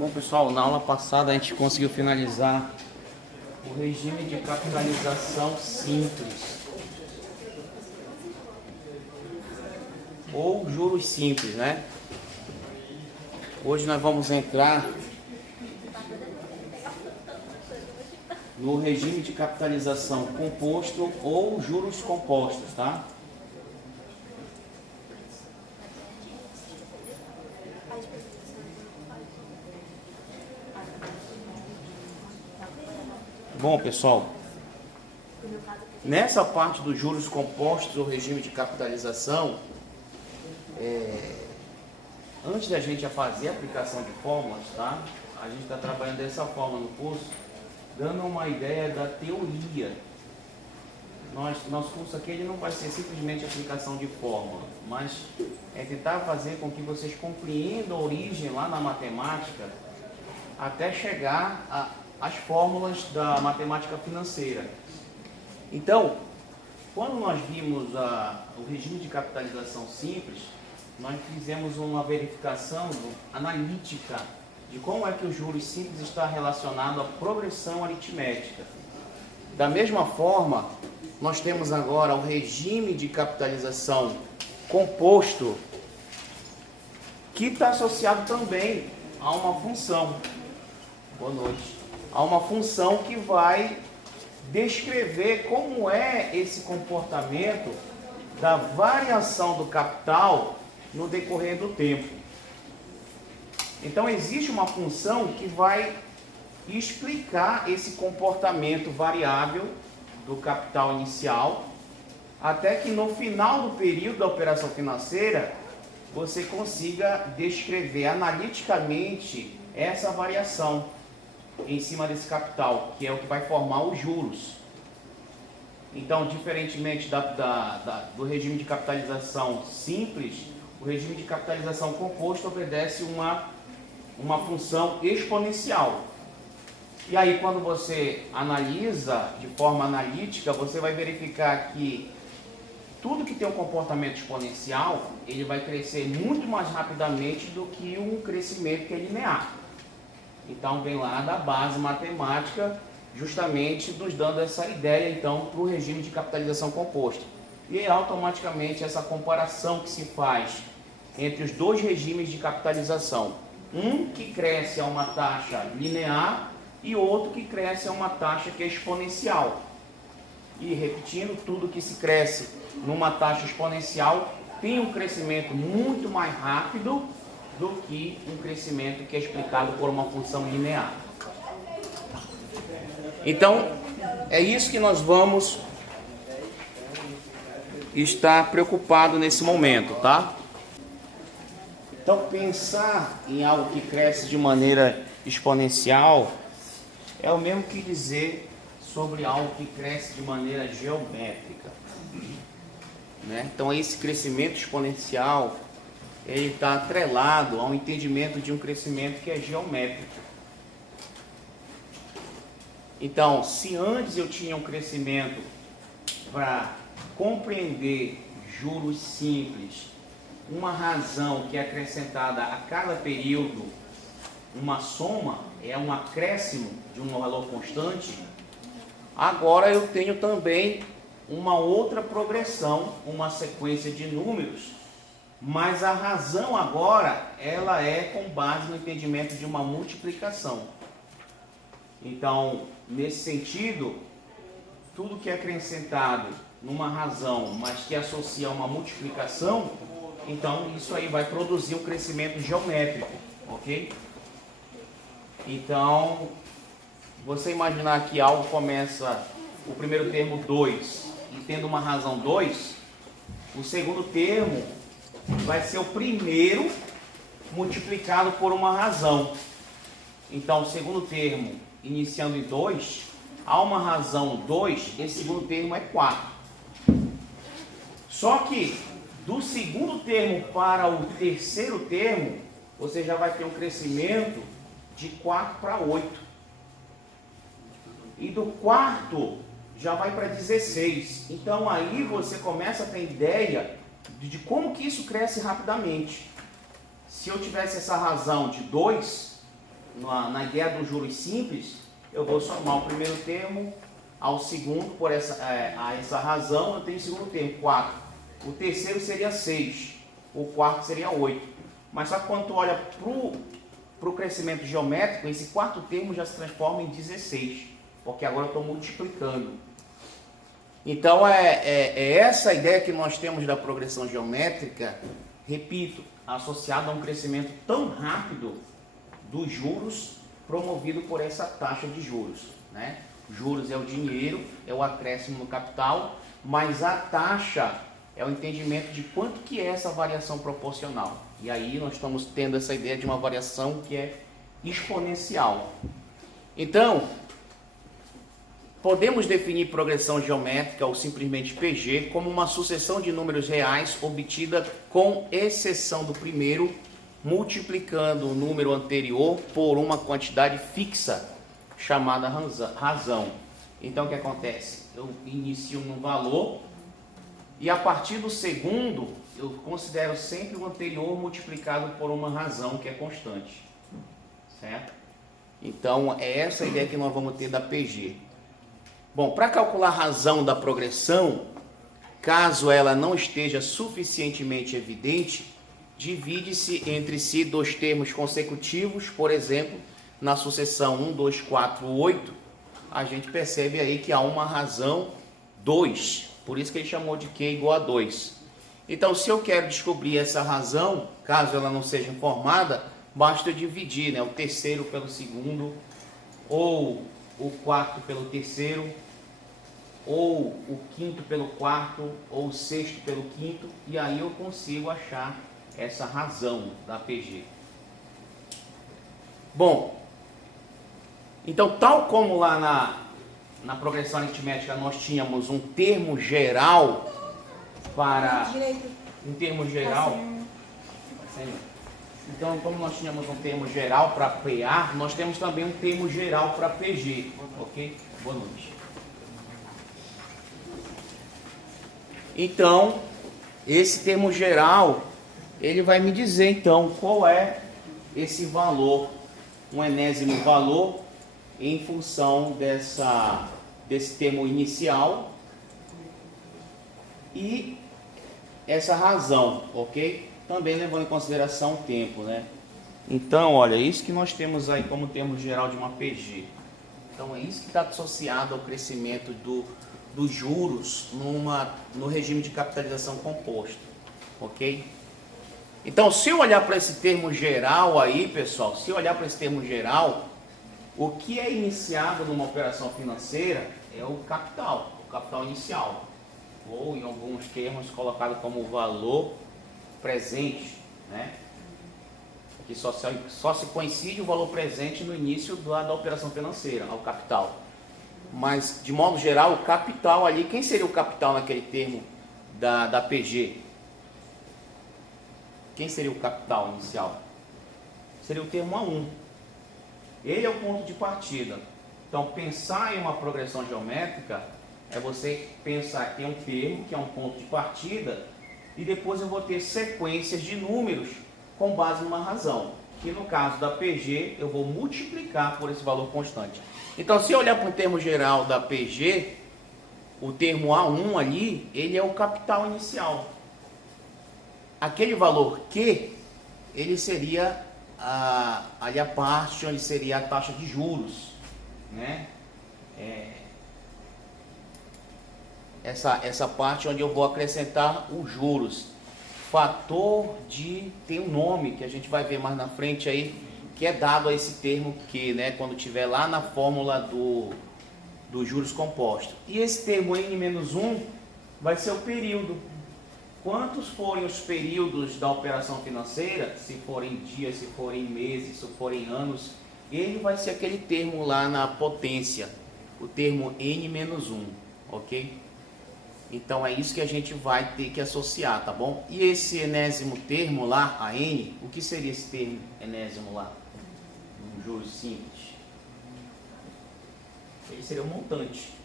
Bom, pessoal, na aula passada a gente conseguiu finalizar o regime de capitalização simples ou juros simples, né? Hoje nós vamos entrar no regime de capitalização composto ou juros compostos, tá? Bom, pessoal, nessa parte dos juros compostos ou regime de capitalização, antes da gente fazer a aplicação de fórmulas, tá? A gente está trabalhando dessa forma no curso, dando uma ideia da teoria. Nosso curso aqui ele não vai ser simplesmente aplicação de fórmula, mas é tentar fazer com que vocês compreendam a origem lá na matemática até chegar às fórmulas da matemática financeira. Então, quando nós vimos o regime de capitalização simples, nós fizemos uma verificação analítica de como é que o juros simples está relacionado à progressão aritmética. Da mesma forma, nós temos agora o regime de capitalização composto, que está associado também a uma função. Boa noite. A uma função que vai descrever como é esse comportamento da variação do capital no decorrer do tempo. Então existe uma função que vai explicar esse comportamento variável do capital inicial, até que no final do período da operação financeira você consiga descrever analiticamente essa variação em cima desse capital, que é o que vai formar os juros. Então, diferentemente do regime de capitalização simples, o regime de capitalização composto obedece uma função exponencial. E aí, quando você analisa de forma analítica, você vai verificar que tudo que tem um comportamento exponencial, ele vai crescer muito mais rapidamente do que um crescimento que é linear. Então, vem lá da base matemática, justamente nos dando essa ideia, então, para o regime de capitalização composta. E automaticamente essa comparação que se faz entre os dois regimes de capitalização. Um que cresce a uma taxa linear e outro que cresce a uma taxa que é exponencial. E repetindo, tudo que se cresce numa taxa exponencial tem um crescimento muito mais rápido do que um crescimento que é explicado por uma função linear. Então, é isso que nós vamos estar preocupados nesse momento, tá? Então, pensar em algo que cresce de maneira exponencial é o mesmo que dizer sobre algo que cresce de maneira geométrica, né? Então, esse crescimento exponencial ele está atrelado ao entendimento de um crescimento que é geométrico. Então, se antes eu tinha um crescimento para compreender juros simples, uma razão que é acrescentada a cada período, uma soma, é um acréscimo de um valor constante, agora eu tenho também uma outra progressão, uma sequência de números, mas a razão agora, ela é com base no entendimento de uma multiplicação. Então, nesse sentido, tudo que é acrescentado numa razão, mas que associa a uma multiplicação, então isso aí vai produzir um crescimento geométrico, ok? Então, você imaginar que algo começa, o primeiro termo 2, e tendo uma razão 2, o segundo termo vai ser o primeiro multiplicado por uma razão. Então, o segundo termo, iniciando em 2, há uma razão 2, esse segundo termo é 4. Só que, do segundo termo para o terceiro termo, você já vai ter um crescimento de 4 para 8. E do quarto, já vai para 16. Então, aí você começa a ter ideia de como que isso cresce rapidamente. Se eu tivesse essa razão de 2, na ideia dos juros simples, eu vou somar o primeiro termo ao segundo, a essa razão, eu tenho o segundo termo, 4. O terceiro seria 6, o quarto seria 8. Mas só que quando tu olha para o crescimento geométrico, esse quarto termo já se transforma em 16, porque agora eu estou multiplicando. Então, é essa a ideia que nós temos da progressão geométrica, repito, associada a um crescimento tão rápido dos juros, promovido por essa taxa de juros, né? Juros é o dinheiro, é o acréscimo no capital, mas a taxa é o entendimento de quanto que é essa variação proporcional. E aí nós estamos tendo essa ideia de uma variação que é exponencial. Então, podemos definir progressão geométrica ou simplesmente PG como uma sucessão de números reais obtida com exceção do primeiro, multiplicando o número anterior por uma quantidade fixa chamada razão. Então o que acontece? Eu inicio num valor e a partir do segundo eu considero sempre o anterior multiplicado por uma razão que é constante, certo? Então é essa a ideia que nós vamos ter da PG. Bom, para calcular a razão da progressão, caso ela não esteja suficientemente evidente, divide-se entre si dois termos consecutivos. Por exemplo, na sucessão 1, 2, 4, 8, a gente percebe aí que há uma razão 2, por isso que ele chamou de Q igual a 2. Então, se eu quero descobrir essa razão, caso ela não seja informada, basta eu dividir, né, o terceiro pelo segundo, ou o quarto pelo terceiro, ou o quinto pelo quarto, ou o sexto pelo quinto, e aí eu consigo achar essa razão da PG. Bom, então tal como lá na progressão aritmética nós tínhamos um termo geral para então como nós tínhamos um termo geral para PA, nós temos também um termo geral para PG, ok? Boa noite. Então, esse termo geral, ele vai me dizer então qual é esse valor, um enésimo valor em função desse termo inicial e essa razão, ok? Também levando em consideração o tempo, né? Então, olha, isso que nós temos aí como termo geral de uma PG. Então, é isso que está associado ao crescimento dos juros no regime de capitalização composto, ok? Então, se eu olhar para esse termo geral aí, pessoal, se eu olhar para esse termo geral, o que é iniciado numa operação financeira é o capital inicial, ou em alguns termos colocado como valor presente, né? Que só se coincide o valor presente no início da operação financeira, ao capital. Mas, de modo geral, o capital ali, quem seria o capital naquele termo da PG? Quem seria o capital inicial? Seria o termo A1. Ele é o ponto de partida. Então, pensar em uma progressão geométrica é você pensar que tem um termo, que é um ponto de partida, e depois eu vou ter sequências de números com base numa razão. Que no caso da PG, eu vou multiplicar por esse valor constante. Então, se eu olhar para o termo geral da PG, o termo A1 ali, ele é o capital inicial. Aquele valor Q, ele seria ali a parte onde seria a taxa de juros, né? Essa parte onde eu vou acrescentar os juros. Fator de... tem um nome que a gente vai ver mais na frente aí, que é dado a esse termo Q, né? Quando tiver lá na fórmula dos juros compostos. E esse termo N-1 vai ser o período. Quantos forem os períodos da operação financeira, se forem dias, se forem meses, se forem anos, ele vai ser aquele termo lá na potência, o termo N-1, ok? Então é isso que a gente vai ter que associar, tá bom? E esse enésimo termo lá, a N, o que seria esse termo enésimo lá? Um juros simples. Ele seria um montante.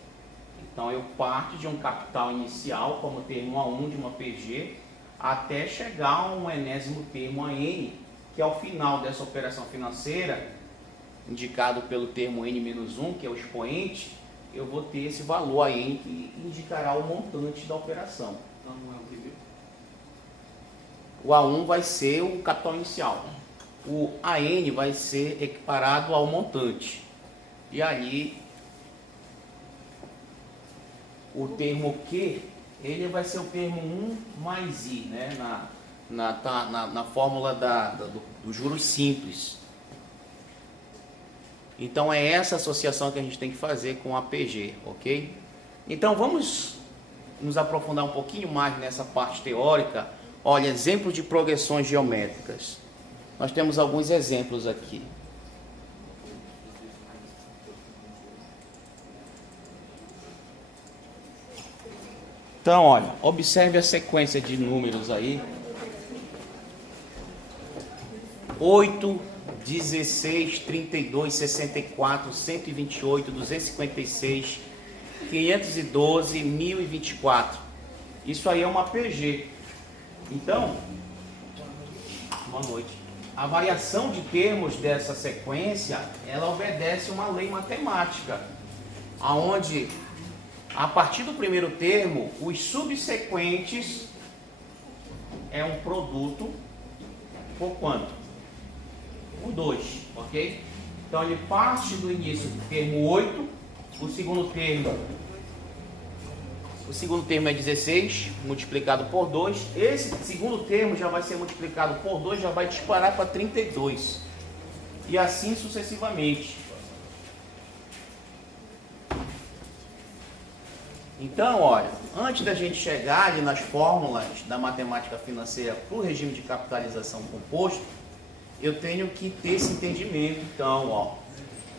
Então eu parto de um capital inicial, como termo A1 de uma PG, até chegar a um enésimo termo a N, que ao final dessa operação financeira, indicado pelo termo N-1, que é o expoente, eu vou ter esse valor aí que indicará o montante da operação. O A1 vai ser o capital inicial. O AN vai ser equiparado ao montante. E aí, o termo Q, ele vai ser o termo 1 mais I, né? Na fórmula do juros simples. Então é essa associação que a gente tem que fazer com a PG, ok? Então vamos nos aprofundar um pouquinho mais nessa parte teórica. Olha, exemplos de progressões geométricas. Nós temos alguns exemplos aqui. Então, olha, observe a sequência de números aí. 8, 16, 32, 64, 128, 256, 512, 1024. Isso aí é uma PG. Então, boa noite. A variação de termos dessa sequência, ela obedece uma lei matemática, aonde a partir do primeiro termo, os subsequentes é um produto por quanto? Por 2, ok? Então ele parte do início do termo 8, o segundo termo é 16, multiplicado por 2. Esse segundo termo já vai ser multiplicado por 2, já vai disparar para 32. E assim sucessivamente. Então, olha, antes da gente chegar ali nas fórmulas da matemática financeira para o regime de capitalização composto, eu tenho que ter esse entendimento. Então, ó,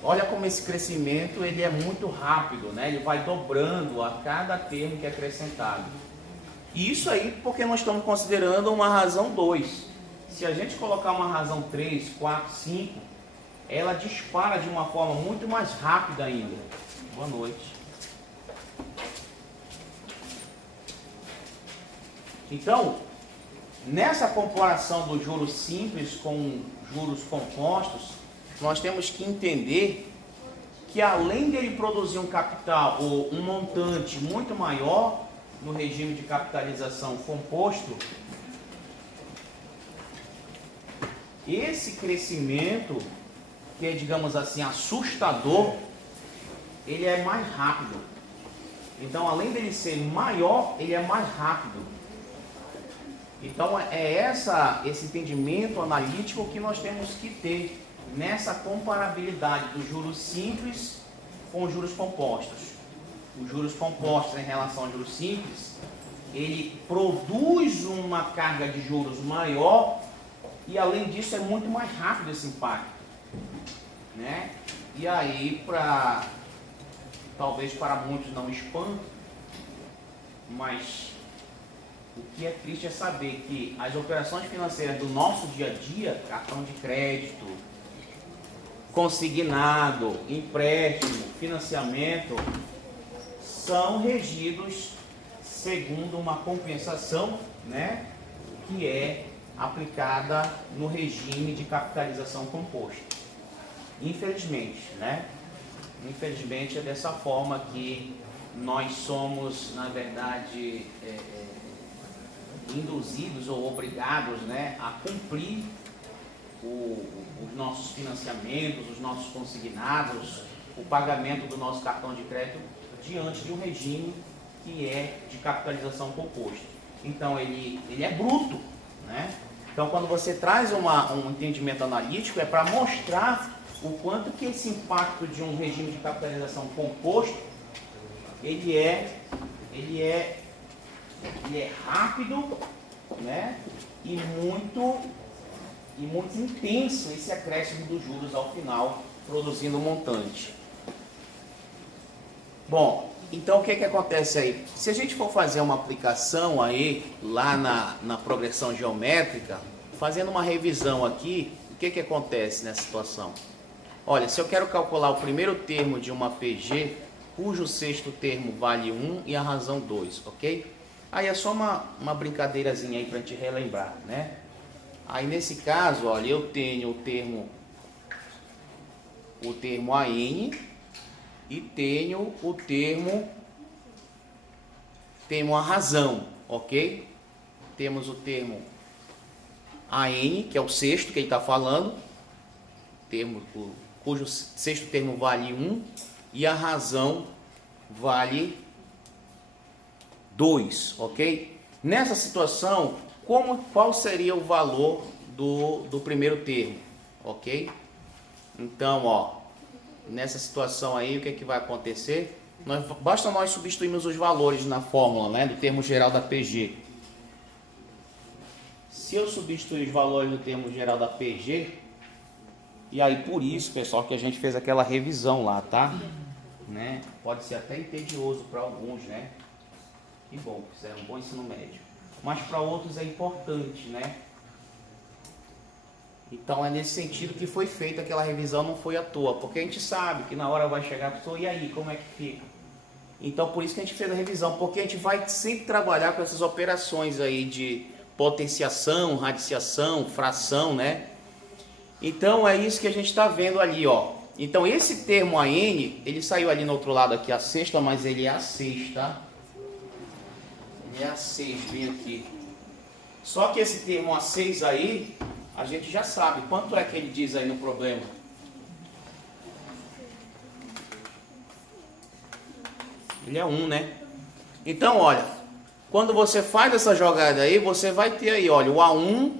olha como esse crescimento ele é muito rápido, né? Ele vai dobrando a cada termo que é acrescentado. E isso aí porque nós estamos considerando uma razão 2. Se a gente colocar uma razão 3, 4, 5, ela dispara de uma forma muito mais rápida ainda. Boa noite. Então, nessa comparação dos juros simples com juros compostos, nós temos que entender que além dele produzir um capital ou um montante muito maior no regime de capitalização composto, esse crescimento, que é, digamos assim, assustador, ele é mais rápido. Então, além dele ser maior, ele é mais rápido. Então é esse entendimento analítico que nós temos que ter nessa comparabilidade dos juros simples com os juros compostos. Os juros compostos em relação aos juros simples, ele produz uma carga de juros maior e além disso é muito mais rápido esse impacto, né? E aí, talvez para muitos não espanto, mas o que é triste é saber que as operações financeiras do nosso dia a dia, cartão de crédito, consignado, empréstimo, financiamento, são regidos segundo uma compensação, né, que é aplicada no regime de capitalização composta. Infelizmente, né? Infelizmente é dessa forma que nós somos, na verdade, induzidos ou obrigados, né, a cumprir os nossos financiamentos, os nossos consignados, o pagamento do nosso cartão de crédito diante de um regime que é de capitalização composta. Então ele é bruto, né? Então quando você traz um entendimento analítico é para mostrar o quanto que esse impacto de um regime de capitalização composto ele é rápido, né? E muito intenso esse acréscimo dos juros ao final, produzindo um montante. Bom, então o que acontece aí? Se a gente for fazer uma aplicação aí, lá na progressão geométrica, fazendo uma revisão aqui, o que acontece nessa situação? Olha, se eu quero calcular o primeiro termo de uma PG, cujo sexto termo vale 1 e a razão 2, ok? Aí é só uma brincadeirazinha aí para a gente relembrar, né? Aí nesse caso, olha, eu tenho o termo o termo AN e tenho o termo a razão, ok? Temos o termo AN, que é o sexto que ele está falando, cujo sexto termo vale 1, e a razão vale 2, ok? Nessa situação, qual seria o valor do primeiro termo, ok? Então, ó, nessa situação aí, o que é que vai acontecer? Basta nós substituirmos os valores na fórmula, né, do termo geral da PG. Se eu substituir os valores do termo geral da PG, e aí por isso, pessoal, que a gente fez aquela revisão lá, tá? Né? Pode ser até entedioso para alguns, né? Que bom, fizeram um bom ensino médio. Mas para outros é importante, né? Então é nesse sentido que foi feita aquela revisão, não foi à toa, porque a gente sabe que na hora vai chegar a pessoa, e aí, como é que fica? Então por isso que a gente fez a revisão, porque a gente vai sempre trabalhar com essas operações aí de potenciação, radiciação, fração, né? Então é isso que a gente está vendo ali, ó. Então esse termo AN, ele saiu ali no outro lado aqui a sexta, mas ele é a 6, tá? Ele é a 6, bem aqui. Só que esse termo A6 aí, a gente já sabe. Quanto é que ele diz aí no problema? Ele é 1, né? Então, olha, quando você faz essa jogada aí, você vai ter aí, olha, o A1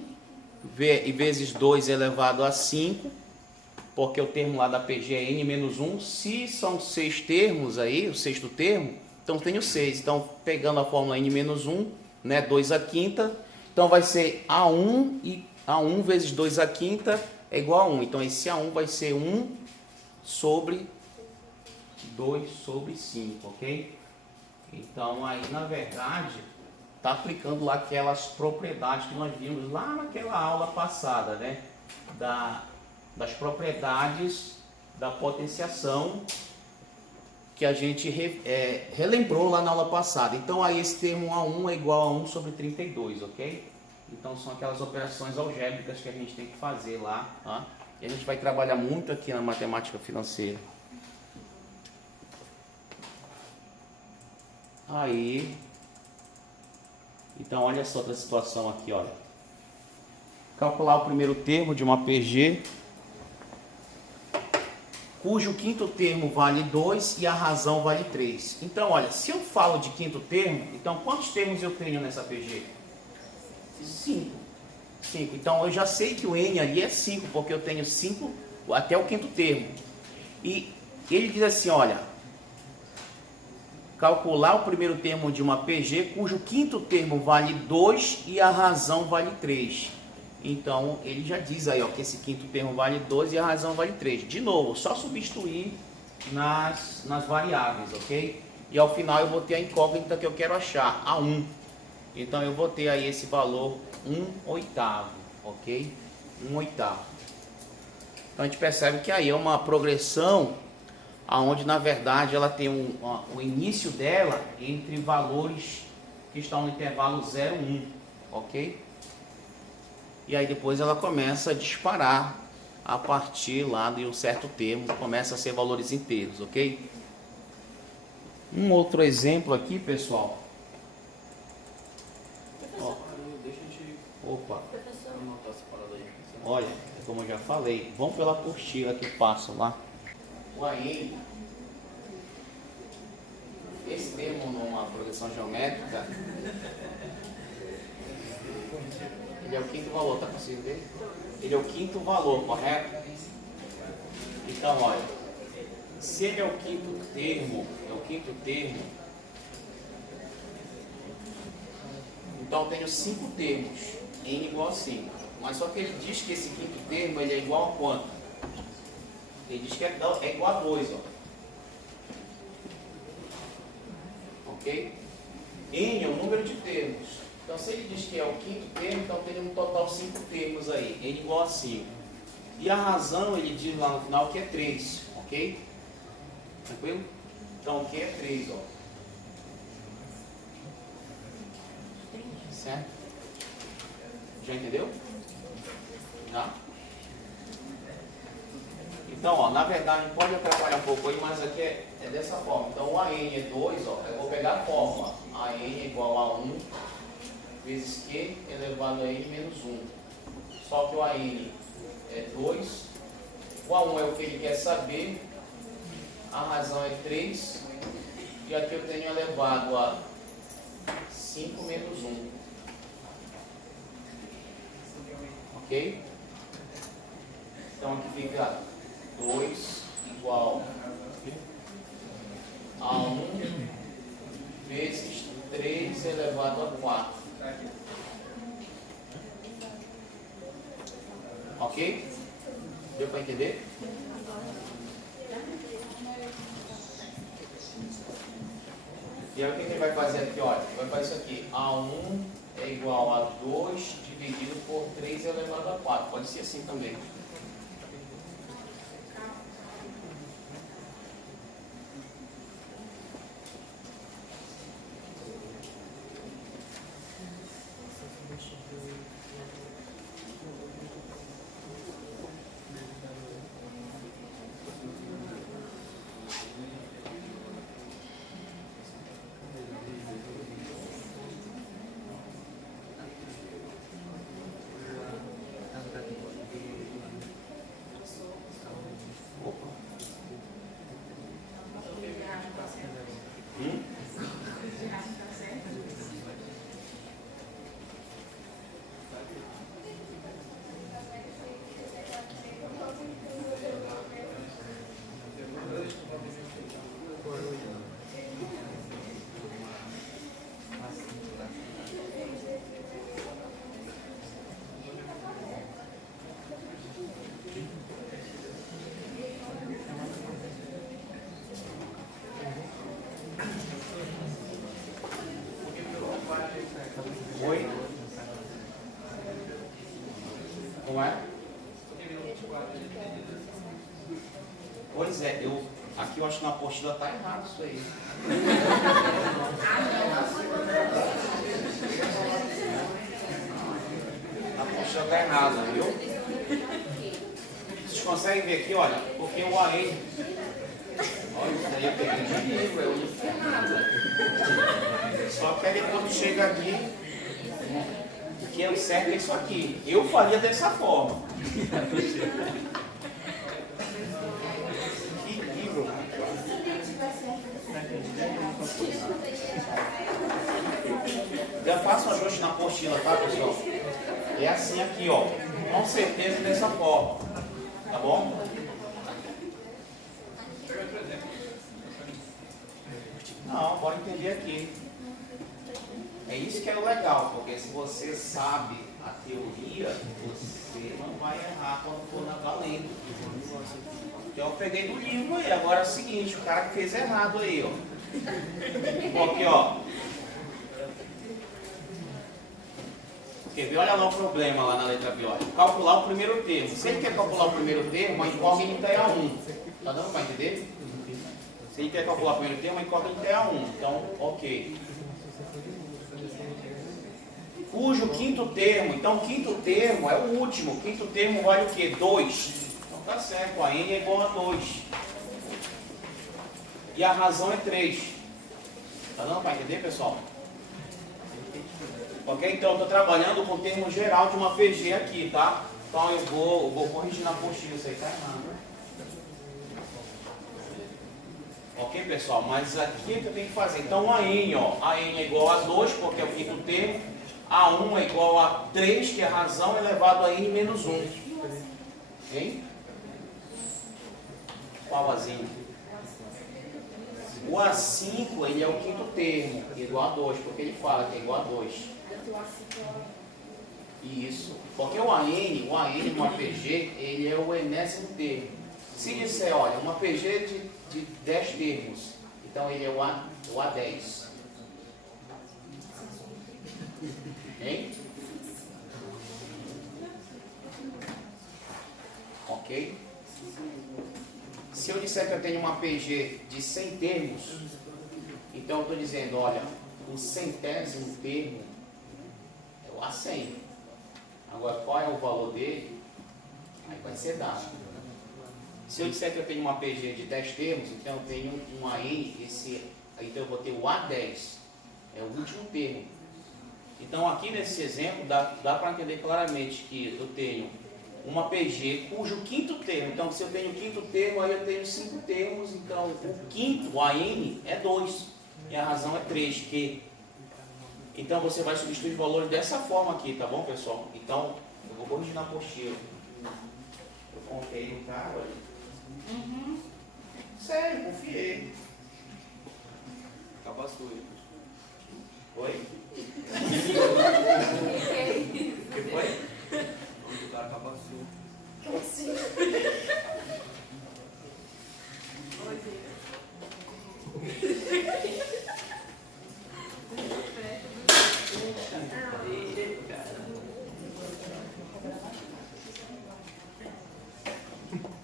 vezes 2 elevado a 5, porque o termo lá da PG é N-1. Se são 6 termos aí, o sexto termo, então tem o 6. Então, pegando a fórmula N-1, né, 2 a quinta, então vai ser A1 e A1 vezes 2 a quinta é igual a 1. Então, esse A1 vai ser 1 sobre 2 sobre 5, ok? Então, aí, na verdade, está aplicando lá aquelas propriedades que nós vimos lá naquela aula passada, né? Das propriedades da potenciação que a gente relembrou lá na aula passada. Então, aí esse termo A1 é igual a 1 sobre 32, ok? Então, são aquelas operações algébricas que a gente tem que fazer lá, tá? E a gente vai trabalhar muito aqui na matemática financeira. Aí, então olha só outra situação aqui, olha. Calcular o primeiro termo de uma PG, cujo quinto termo vale 2 e a razão vale 3. Então, olha, se eu falo de quinto termo, então quantos termos eu tenho nessa PG? 5. Então, eu já sei que o N ali é 5, porque eu tenho 5 até o quinto termo. E ele diz assim, olha, calcular o primeiro termo de uma PG, cujo quinto termo vale 2 e a razão vale 3. Então, ele já diz aí, ó, que esse quinto termo vale 2 e a razão vale 3. De novo, só substituir nas variáveis, ok? E ao final eu vou ter a incógnita que eu quero achar, a 1. Então, eu vou ter aí esse valor 1/8, ok? 1/8. Então, a gente percebe que aí é uma progressão onde, na verdade, ela tem o início dela entre valores que estão no intervalo 0 e 1, ok? E aí depois ela começa a disparar a partir lá de um certo termo, começa a ser valores inteiros, ok? Um outro exemplo aqui, pessoal. Ó. Opa. Olha, como eu já falei, vamos pela apostila que passa lá. O AN, esse termo numa progressão geométrica, ele é o quinto valor, tá conseguindo ver? Ele é o quinto valor, correto? Então, olha, se ele é o quinto termo, então eu tenho 5 termos, N igual a 5. Mas só que ele diz que esse quinto termo ele é igual a quanto? Ele diz que é igual a 2, ó. Ok? N é o número de termos. Então, se ele diz que é o quinto termo, então tem um total de 5 termos aí. N igual a 5. E a razão, ele diz lá no final que é 3. Ok? Tranquilo? Então, o que é 3, ó? Certo? Já entendeu? Já? E Então, ó, na verdade, pode atrapalhar um pouco aí, mas aqui é dessa forma. Então, o AN é 2, ó, eu vou pegar a fórmula. AN é igual a 1 vezes Q elevado a N menos 1. Só que o AN é 2, o A1 é o que ele quer saber, a razão é 3, e aqui eu tenho elevado a 5 menos 1. Ok? Então aqui fica 2 igual a 1 vezes 3 elevado a 4. Ok? Deu para entender? E aí o que ele vai fazer aqui? Olha, vai fazer isso aqui. A1 é igual a 2 dividido por 3 elevado a 4. Pode ser assim também. Oi? Como é? Pois é, aqui eu acho que na apostila está errado isso aí. A apostila está errada, viu? Vocês conseguem ver aqui, olha, porque o AN. Olha, isso aí eu peguei de livro, eu não fiz nada. Só que aí quando chega aqui, o que é o certo é isso aqui. Eu faria dessa forma. Que livro. Já faço um ajuste na apostila, tá, pessoal? É assim aqui, ó. Com certeza dessa forma. Tá bom? Não, pode entender aqui. É isso que é o legal, porque se você sabe a teoria, você não vai errar quando for na valendo. Então eu peguei do livro aí, agora é o seguinte, o cara que fez errado aí, ó. Aqui, ó. Quer ver? Olha lá o problema lá na letra B, olha. Calcular o primeiro termo. Se ele quer calcular o primeiro termo, a incógnita é a 1. Tá dando para entender? Se ele quer calcular o primeiro termo, a incógnita é a 1. Então, ok. Cujo quinto termo, então o quinto termo é o último. O quinto termo vale o quê? 2. Então tá certo, a n é igual a 2. E a razão é 3. Tá dando para entender, pessoal? Ok? Então eu estou trabalhando com o termo geral de uma PG aqui, tá? Então eu vou corrigir na apostila, isso aí tá errado. Ok, pessoal? Mas aqui é que eu tenho que fazer. Então a n, ó, a n é igual a 2, porque é o quinto termo. A1 é igual a 3, que é a razão, elevado a n menos 1. Ok? Qual azinho? O A5, ele é o quinto termo, igual a 2, porque ele fala que é igual a 2. Isso. Porque o AN numa PG, ele é o enésimo termo. Se disser, olha, uma PG de 10 termos, então ele é o A10. Hein? Ok? Se eu disser que eu tenho uma PG de 100 termos, então eu estou dizendo, olha, o centésimo termo é o A100. Agora, qual é o valor dele? Aí vai ser dado. Se eu disser que eu tenho uma PG de 10 termos, então eu tenho um AN, então eu vou ter o A10, é o último termo. Então aqui nesse exemplo dá para entender claramente que eu tenho uma PG cujo quinto termo, então se eu tenho o quinto termo, aí eu tenho 5 termos, então o quinto, o AN, é 2, e a razão é 3, que. Então você vai substituir os valores dessa forma aqui, tá bom, pessoal? Então, eu vou corrigir na apostila. Eu contei no cara, olha. Sério, confiei. Acaba sujo. Oi? O que foi? O cara acaba sujo. Como assim?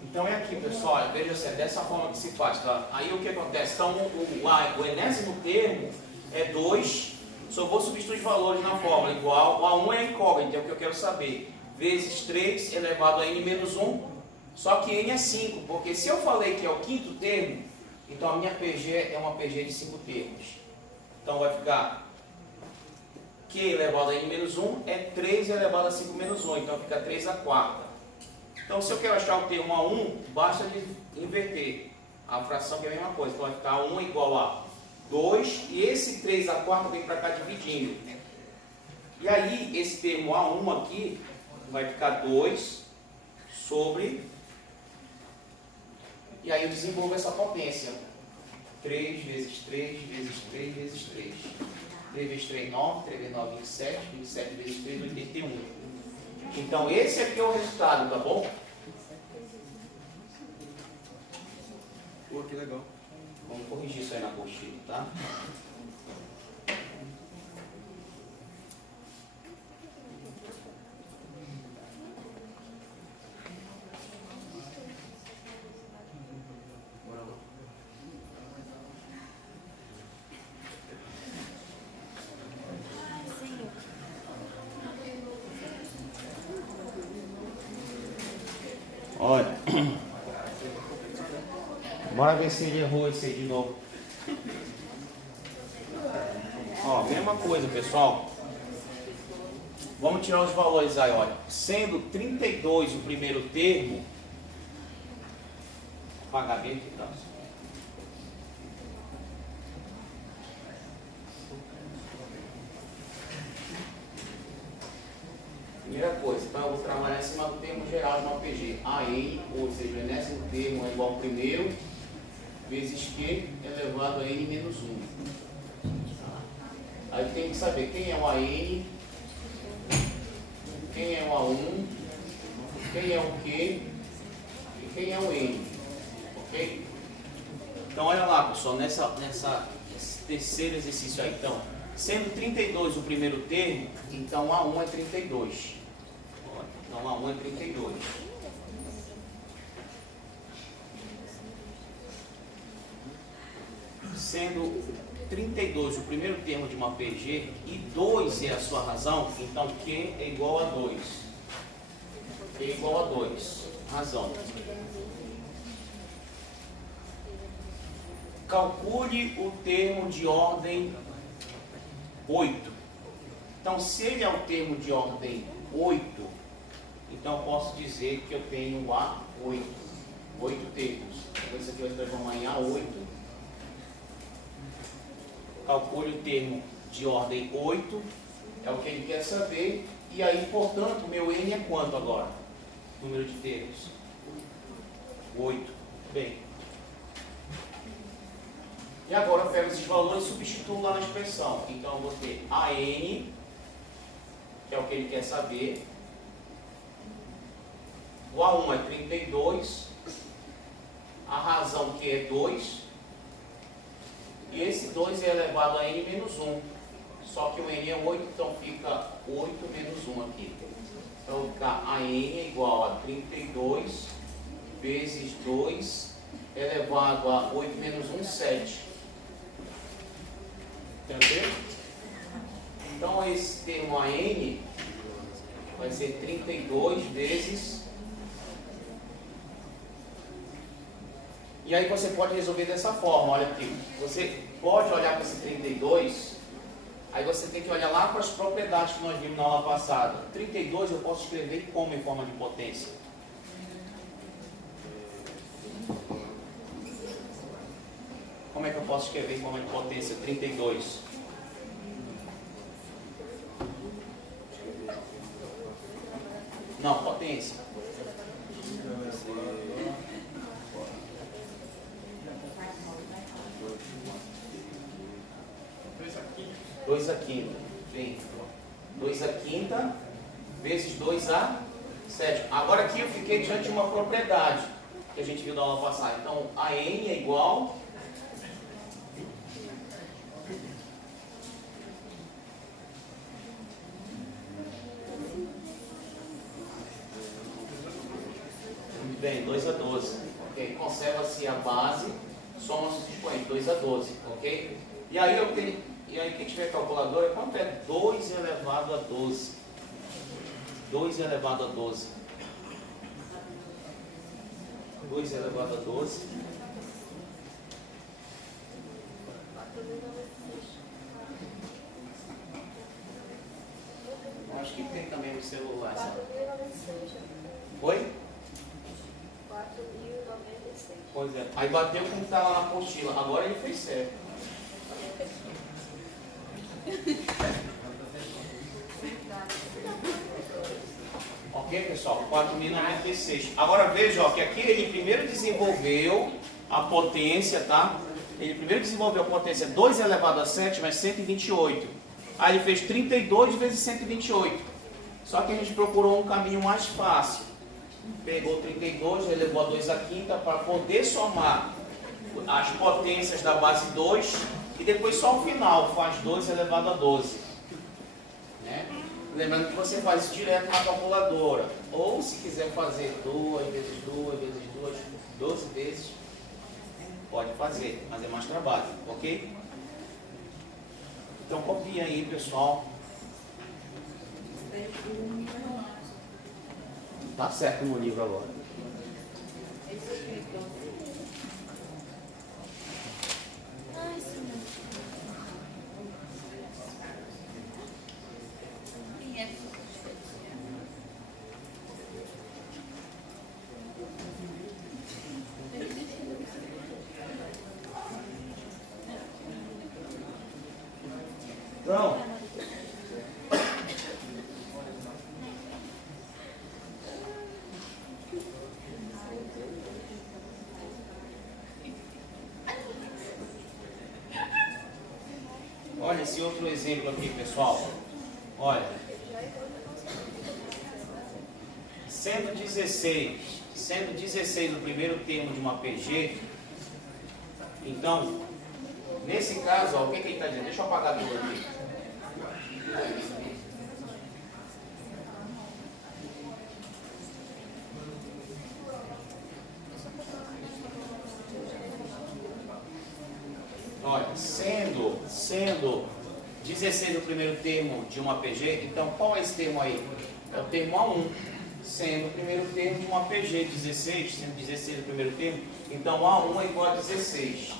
Então é aqui, pessoal, veja só, é dessa forma que se faz, tá? Aí o que acontece? Então o enésimo termo é 2, só vou substituir os valores na fórmula, igual a 1 é incógnita, é o que eu quero saber, vezes 3 elevado a n menos 1, só que n é 5, porque se eu falei que é o quinto termo, então a minha PG é uma PG de 5 termos. Então vai ficar Q elevado a n menos 1 é 3 elevado a 5 menos 1, então fica 3 a quarta. Então, se eu quero achar o termo A1, basta inverter a fração, que é a mesma coisa. Então, vai ficar 1 igual a 2, e esse 3 a quarta vem para cá dividindo. E aí, esse termo A1 aqui vai ficar 2 sobre... E aí eu desenvolvo essa potência. 3 vezes 3 vezes 3 vezes 3. 3 vezes 3, 9. 3 vezes 9, 27. 27 vezes 3, 81. Então, esse aqui é o resultado, tá bom? Pô, que legal. Vamos corrigir isso aí na apostila, tá? Bora lá. Olha, bora ver se ele errou esse aí de novo. Ó, mesma coisa, pessoal. Vamos tirar os valores aí, olha. Sendo 32 o primeiro termo, apagar bem aqui, tá? Primeira coisa, então eu vou trabalhar em cima do termo geral de uma PG. AN, ou seja, o enésimo termo é igual ao primeiro, vezes Q elevado a N menos 1. Aí tem que saber quem é o AN, quem é o A1, quem é o Q e quem é o N. Ok? Então olha lá, pessoal, nesse terceiro exercício aí, então, sendo 32 o primeiro termo, então A1 é 32. Então A1 é 32. Sendo 32 o primeiro termo de uma PG e 2 é a sua razão, então Q é igual a 2. Q é igual a 2. Razão. Calcule o termo de ordem 8. Então, se ele é o termo de ordem 8, então eu posso dizer que eu tenho A8. 8 termos. Então, isso aqui eu vou transformar em A8. Calcule o termo de ordem 8, é o que ele quer saber. E aí, portanto, meu N é quanto agora? Número de termos? 8. Bem. E agora eu pego esses valores e substituo lá na expressão. Então eu vou ter AN, que é o que ele quer saber. O A1 é 32. A razão que é 2. E esse 2 é elevado a N menos 1. Só que o N é 8, então fica 8 menos 1 aqui. Então vai ficar AN é igual a 32 vezes 2 elevado a 8 menos 1, 7. Entendeu? Então esse termo AN vai ser 32 vezes E aí você pode resolver dessa forma, olha aqui. Você pode olhar para esse 32, aí você tem que olhar lá para as propriedades que nós vimos na aula passada. 32 eu posso escrever como em forma de potência? Como é que eu posso escrever em forma de potência 32? Não, potência. 2 a quinta. Bem, 2 a quinta vezes 2 a sétima. Agora aqui eu fiquei diante de uma propriedade que a gente viu na aula passada. Então, a n é igual... Muito bem, 2 a 12. Ok? Conserva-se a base, soma-se os expoentes, 2 a 12. Ok? E aí eu tenho... E aí, quem tiver calculadora, quanto é 2 elevado a 12? 2 elevado a 12. 2 elevado a 12. Eu acho que tem também no celular. 4.096. Oi? 4.096. Pois é. Aí bateu como está lá na apostila. Agora ele fez certo. Ok, pessoal? 4.096. Agora veja, ó, que aqui ele primeiro desenvolveu a potência, tá? Ele primeiro desenvolveu a potência 2 elevado a 7, mas 128. Aí ele fez 32 vezes 128. Só que a gente procurou um caminho mais fácil. Pegou 32, elevou a 2 a quinta para poder somar as potências da base 2 e depois só o final faz 2 elevado a 12. Né? Lembrando que você faz isso direto na calculadora. Ou se quiser fazer 2 vezes 2 vezes 2, 12 vezes, pode fazer, mas é mais trabalho, ok? Então copia aí, pessoal. Tá certo no livro agora. Ai, senhor. Quem é? Então, olha esse outro exemplo aqui, pessoal. Olha, sendo 16 o primeiro termo de uma PG, então, nesse caso, ó, o que ele está dizendo? Deixa eu apagar tudo aqui. Olha, sendo 16 o primeiro termo de uma PG, então qual é esse termo aí? É o termo A1, sendo o primeiro termo de uma PG 16, sendo 16 o primeiro termo, então A1 é igual a 16.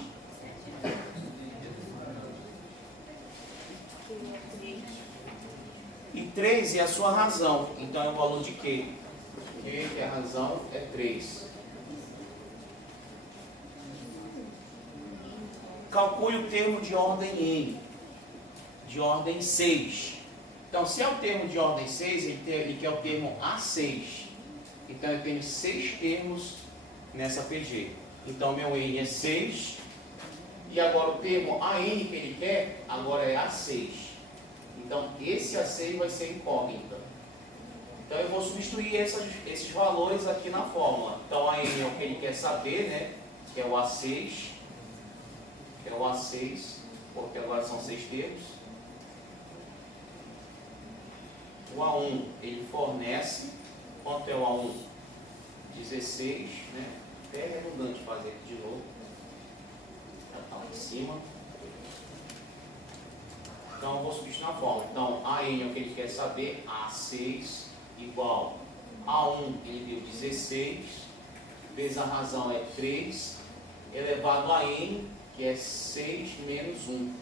E 3 é a sua razão, então é o valor de Q. Q, que a razão é 3. Calcule o termo de ordem N, de ordem 6. Então, se é o termo de ordem 6, ele quer o termo A6. Então, eu tenho 6 termos nessa PG. Então, meu N é 6. E agora o termo AN que ele quer, agora é A6. Então, esse A6 vai ser incógnita. Então, eu vou substituir esses valores aqui na fórmula. Então, AN é o que ele quer saber, né? Que é o A6. Que é o A6, porque agora são 6 termos. O A1, ele fornece. Quanto é o A1? 16, né? Até é redundante fazer aqui de novo. Já está lá em cima. Então, eu vou substituir na fórmula. Então, AN é o que ele quer saber. A6 igual A1, ele deu 16. Vezes a razão é 3. elevado a n, que é 6 menos 1.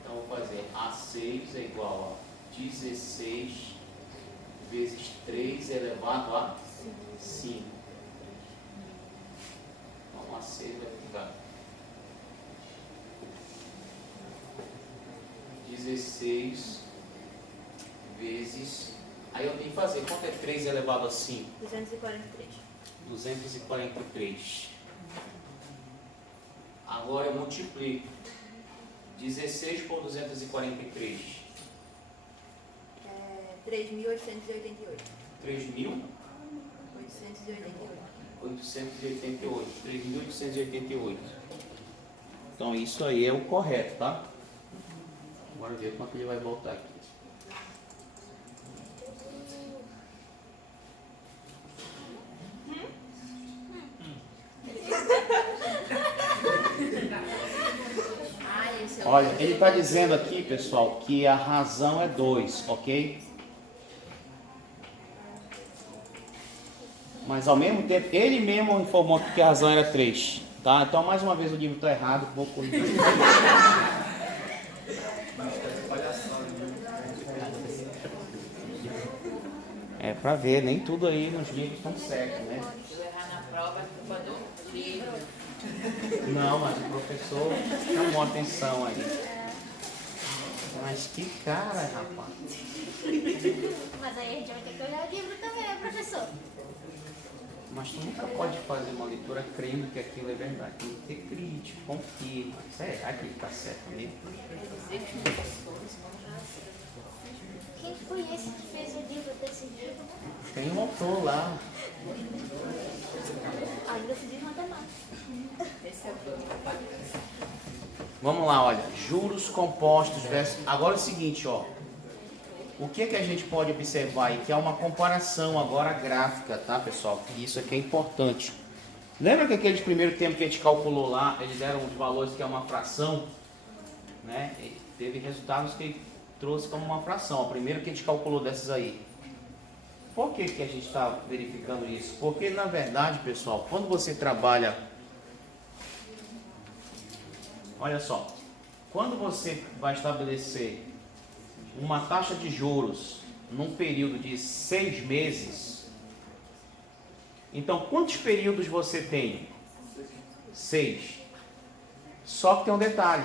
Então, vou fazer A6 é igual a 16 vezes 3 elevado a 5. Então, A6 vai ficar 16 vezes... Aí eu tenho que fazer, quanto é 3 elevado a 5? 243. 243. Agora eu multiplico 16 por 243. 3.888. 3.888. 3.888. Então isso aí é o correto, tá? Bora ver quanto ele vai voltar aqui. Olha, ele está dizendo aqui, pessoal, que a razão é 2, ok? Mas ao mesmo tempo, ele mesmo informou que a razão era 3, tá? Então, mais uma vez, o livro está errado, vou corrigir. É para ver, nem tudo aí nos livros estão certos, né? Se eu errar na prova, é culpa do livro. Não, mas o professor chamou a atenção aí. Mas que cara, rapaz. Mas aí a gente vai ter que olhar o livro também, né, professor? Mas tu nunca pode fazer uma leitura crendo que aquilo é verdade. Tem que ter crítico, confia. Será que ele está certo mesmo? Quem foi esse que fez o livro desse livro? Tem um autor lá. Ainda se diz matemática. Vamos lá, olha. Juros compostos versus... Agora é o seguinte, ó. O que a gente pode observar aí? Que é uma comparação agora gráfica, tá, pessoal? Isso aqui é importante. Lembra que aqueles primeiros termos que a gente calculou lá, eles deram os valores que é uma fração, né? E teve resultados que ele trouxe como uma fração. O primeiro que a gente calculou dessas aí. Por que a gente está verificando isso? Porque, na verdade, pessoal, quando você trabalha... Olha só. Quando você vai estabelecer uma taxa de juros num período de 6 meses, então quantos períodos você tem? 6. Só que tem um detalhe.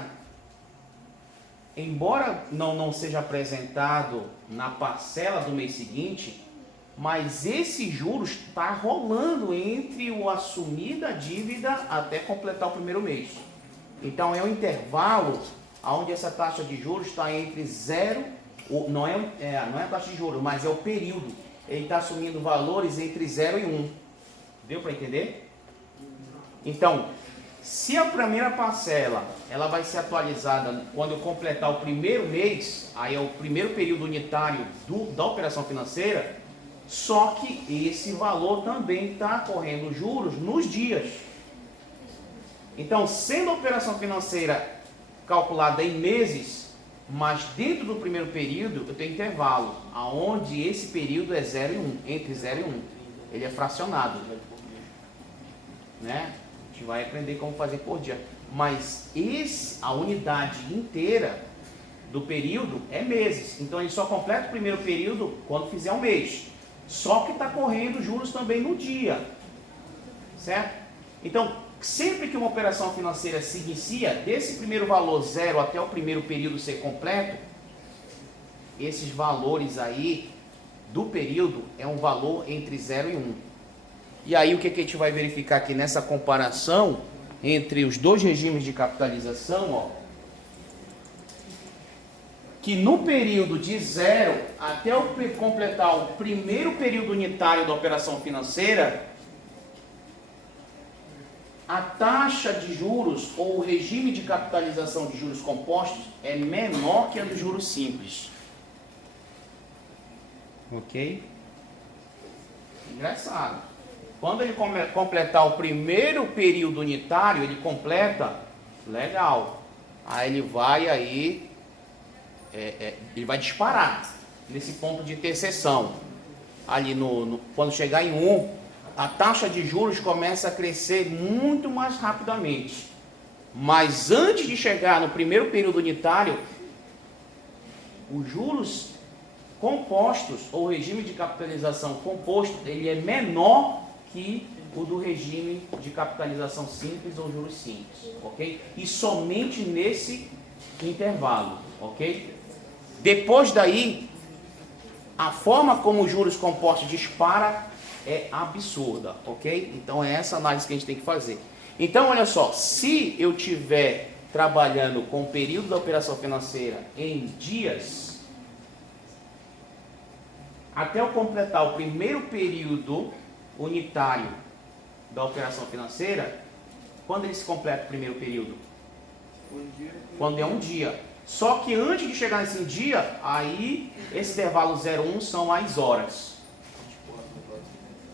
Embora não seja apresentado na parcela do mês seguinte, mas esse juros está rolando entre o assumir da dívida até completar o primeiro mês. Então é um intervalo onde essa taxa de juros está entre 0, não é a taxa de juros, mas é o período. Ele está assumindo valores entre 0 e 1. Deu para entender? Então, se a primeira parcela ela vai ser atualizada quando eu completar o primeiro mês, aí é o primeiro período unitário da operação financeira, só que esse valor também está correndo juros nos dias. Então, sendo a operação financeira calculada em meses, mas dentro do primeiro período eu tenho intervalo, aonde esse período é 0 e 1, entre 0 e 1. Ele é fracionado, né? A gente vai aprender como fazer por dia. Mas a unidade inteira do período é meses. Então ele só completa o primeiro período quando fizer um mês. Só que está correndo juros também no dia. Certo? Então, sempre que uma operação financeira se inicia, desse primeiro valor 0 até o primeiro período ser completo, esses valores aí do período é um valor entre 0 e 1. E aí o que a gente vai verificar aqui nessa comparação entre os dois regimes de capitalização, ó, que no período de 0 até completar o primeiro período unitário da operação financeira, a taxa de juros ou o regime de capitalização de juros compostos é menor que a dos juros simples. Ok? Engraçado. Quando ele completar o primeiro período unitário, ele completa, legal. Aí ele vai aí, ele vai disparar nesse ponto de interseção. Ali quando chegar em 1, a taxa de juros começa a crescer muito mais rapidamente. Mas antes de chegar no primeiro período unitário, os juros compostos, ou regime de capitalização composto, ele é menor que o do regime de capitalização simples ou juros simples, ok? E somente nesse intervalo, ok? Depois daí, a forma como os juros compostos dispara é absurda, ok? Então é essa análise que a gente tem que fazer. Então, olha só, se eu estiver trabalhando com o período da operação financeira em dias, até eu completar o primeiro período unitário da operação financeira, quando ele se completa o primeiro período? Quando é um dia. Só que antes de chegar nesse dia, aí esse intervalo 0,1 são as horas.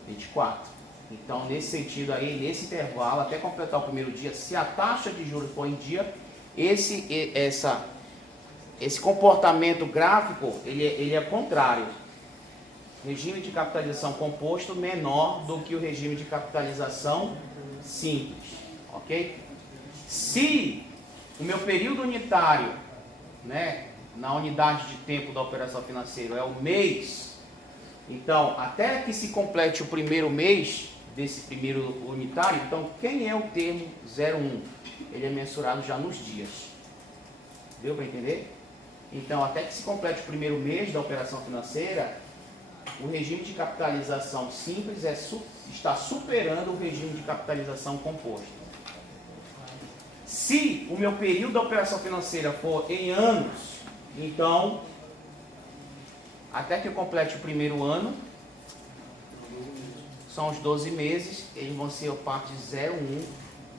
24. Então, nesse sentido aí, nesse intervalo, até completar o primeiro dia, se a taxa de juros for em dia, esse comportamento gráfico, ele é contrário. Regime de capitalização composto menor do que o regime de capitalização simples, ok? Se o meu período unitário, né, na unidade de tempo da operação financeira é o mês, então, até que se complete o primeiro mês desse primeiro unitário, então, quem é o termo 0,1? Ele é mensurado já nos dias. Deu para entender? Então, até que se complete o primeiro mês da operação financeira, o regime de capitalização simples está superando o regime de capitalização composto. Se o meu período da operação financeira for em anos, então, até que eu complete o primeiro ano, são os 12 meses, eles vão ser a parte de 0,1,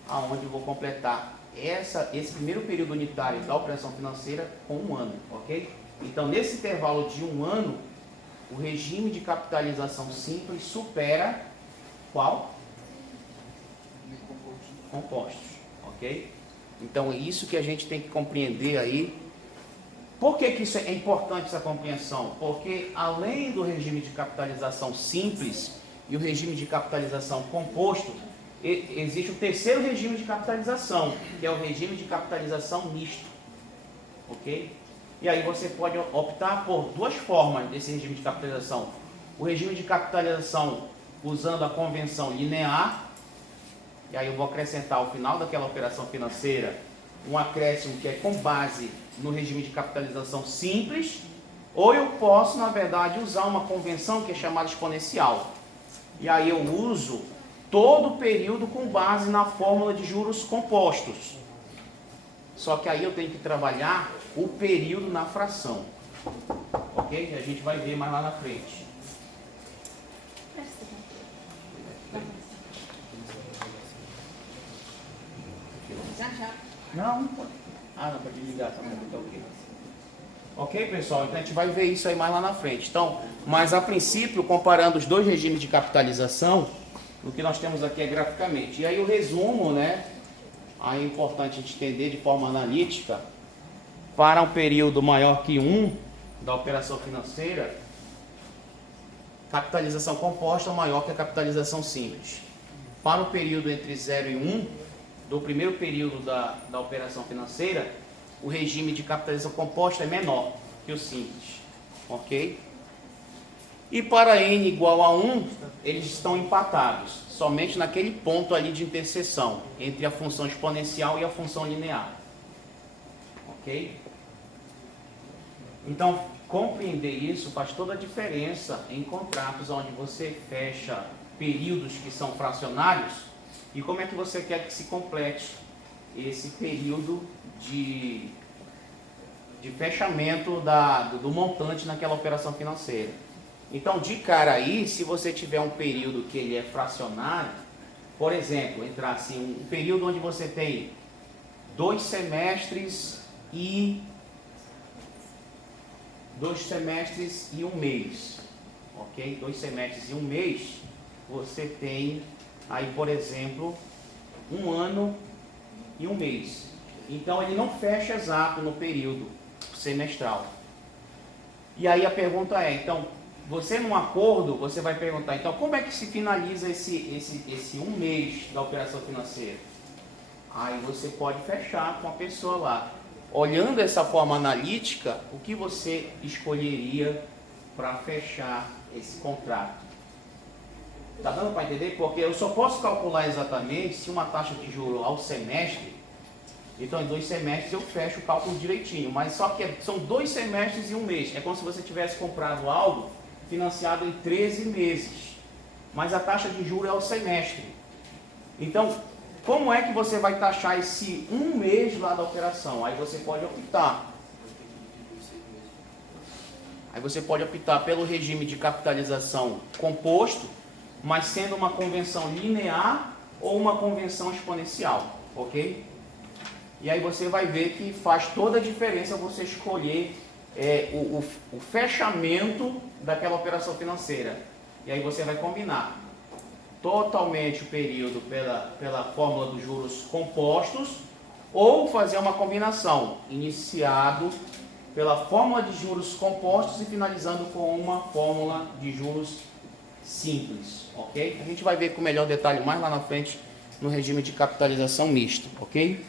aonde eu vou completar esse primeiro período unitário da operação financeira com um ano, ok? Então, nesse intervalo de um ano, o regime de capitalização simples supera qual? Compostos, ok? Então, é isso que a gente tem que compreender aí. Por que isso é importante, essa compreensão? Porque, além do regime de capitalização simples e o regime de capitalização composto, existe o terceiro regime de capitalização, que é o regime de capitalização misto, ok? E aí você pode optar por duas formas desse regime de capitalização. O regime de capitalização usando a convenção linear, e aí eu vou acrescentar ao final daquela operação financeira um acréscimo que é com base no regime de capitalização simples, ou eu posso, na verdade, usar uma convenção que é chamada exponencial. E aí eu uso todo o período com base na fórmula de juros compostos. Só que aí eu tenho que trabalhar o período na fração. Ok? A gente vai ver mais lá na frente. Já. Não pode. Não pode ligar também. Tá ok. Ok, pessoal? Então a gente vai ver isso aí mais lá na frente. Então, mas a princípio, comparando os dois regimes de capitalização, o que nós temos aqui é graficamente. E aí o resumo, né? Aí é importante a gente entender de forma analítica, para um período maior que 1 da operação financeira, capitalização composta é maior que a capitalização simples. Para o período entre 0 e 1, do primeiro período da operação financeira, o regime de capitalização composta é menor que o simples, ok? E para n igual a 1, eles estão empatados, somente naquele ponto ali de interseção, entre a função exponencial e a função linear, ok? Então, compreender isso faz toda a diferença em contratos onde você fecha períodos que são fracionários e como é que você quer que se complete esse período de fechamento do montante naquela operação financeira. Então, de cara aí, se você tiver um período que ele é fracionário, por exemplo, entrar assim, um período onde você tem 2 semestres e 1 mês, ok? 2 semestres e 1 mês, você tem aí, por exemplo, 1 ano e 1 mês. Então, ele não fecha exato no período semestral. E aí a pergunta é, então, você num acordo, você vai perguntar, então como é que se finaliza esse um mês da operação financeira? Aí você pode fechar com a pessoa lá. Olhando essa forma analítica, o que você escolheria para fechar esse contrato? Tá dando para entender? Porque eu só posso calcular exatamente se uma taxa de juros ao semestre, então em 2 semestres eu fecho o cálculo direitinho, mas só que são 2 semestres e 1 mês. É como se você tivesse comprado algo financiado em 13 meses, mas a taxa de juros é ao semestre. Então, como é que você vai taxar esse 1 mês lá da operação? Aí você pode optar. Aí você pode optar pelo regime de capitalização composto, mas sendo uma convenção linear ou uma convenção exponencial, ok? E aí você vai ver que faz toda a diferença você escolher o fechamento daquela operação financeira. E aí você vai combinar totalmente o período pela fórmula dos juros compostos ou fazer uma combinação, iniciado pela fórmula de juros compostos e finalizando com uma fórmula de juros simples, ok? A gente vai ver com melhor detalhe mais lá na frente no regime de capitalização mista, ok?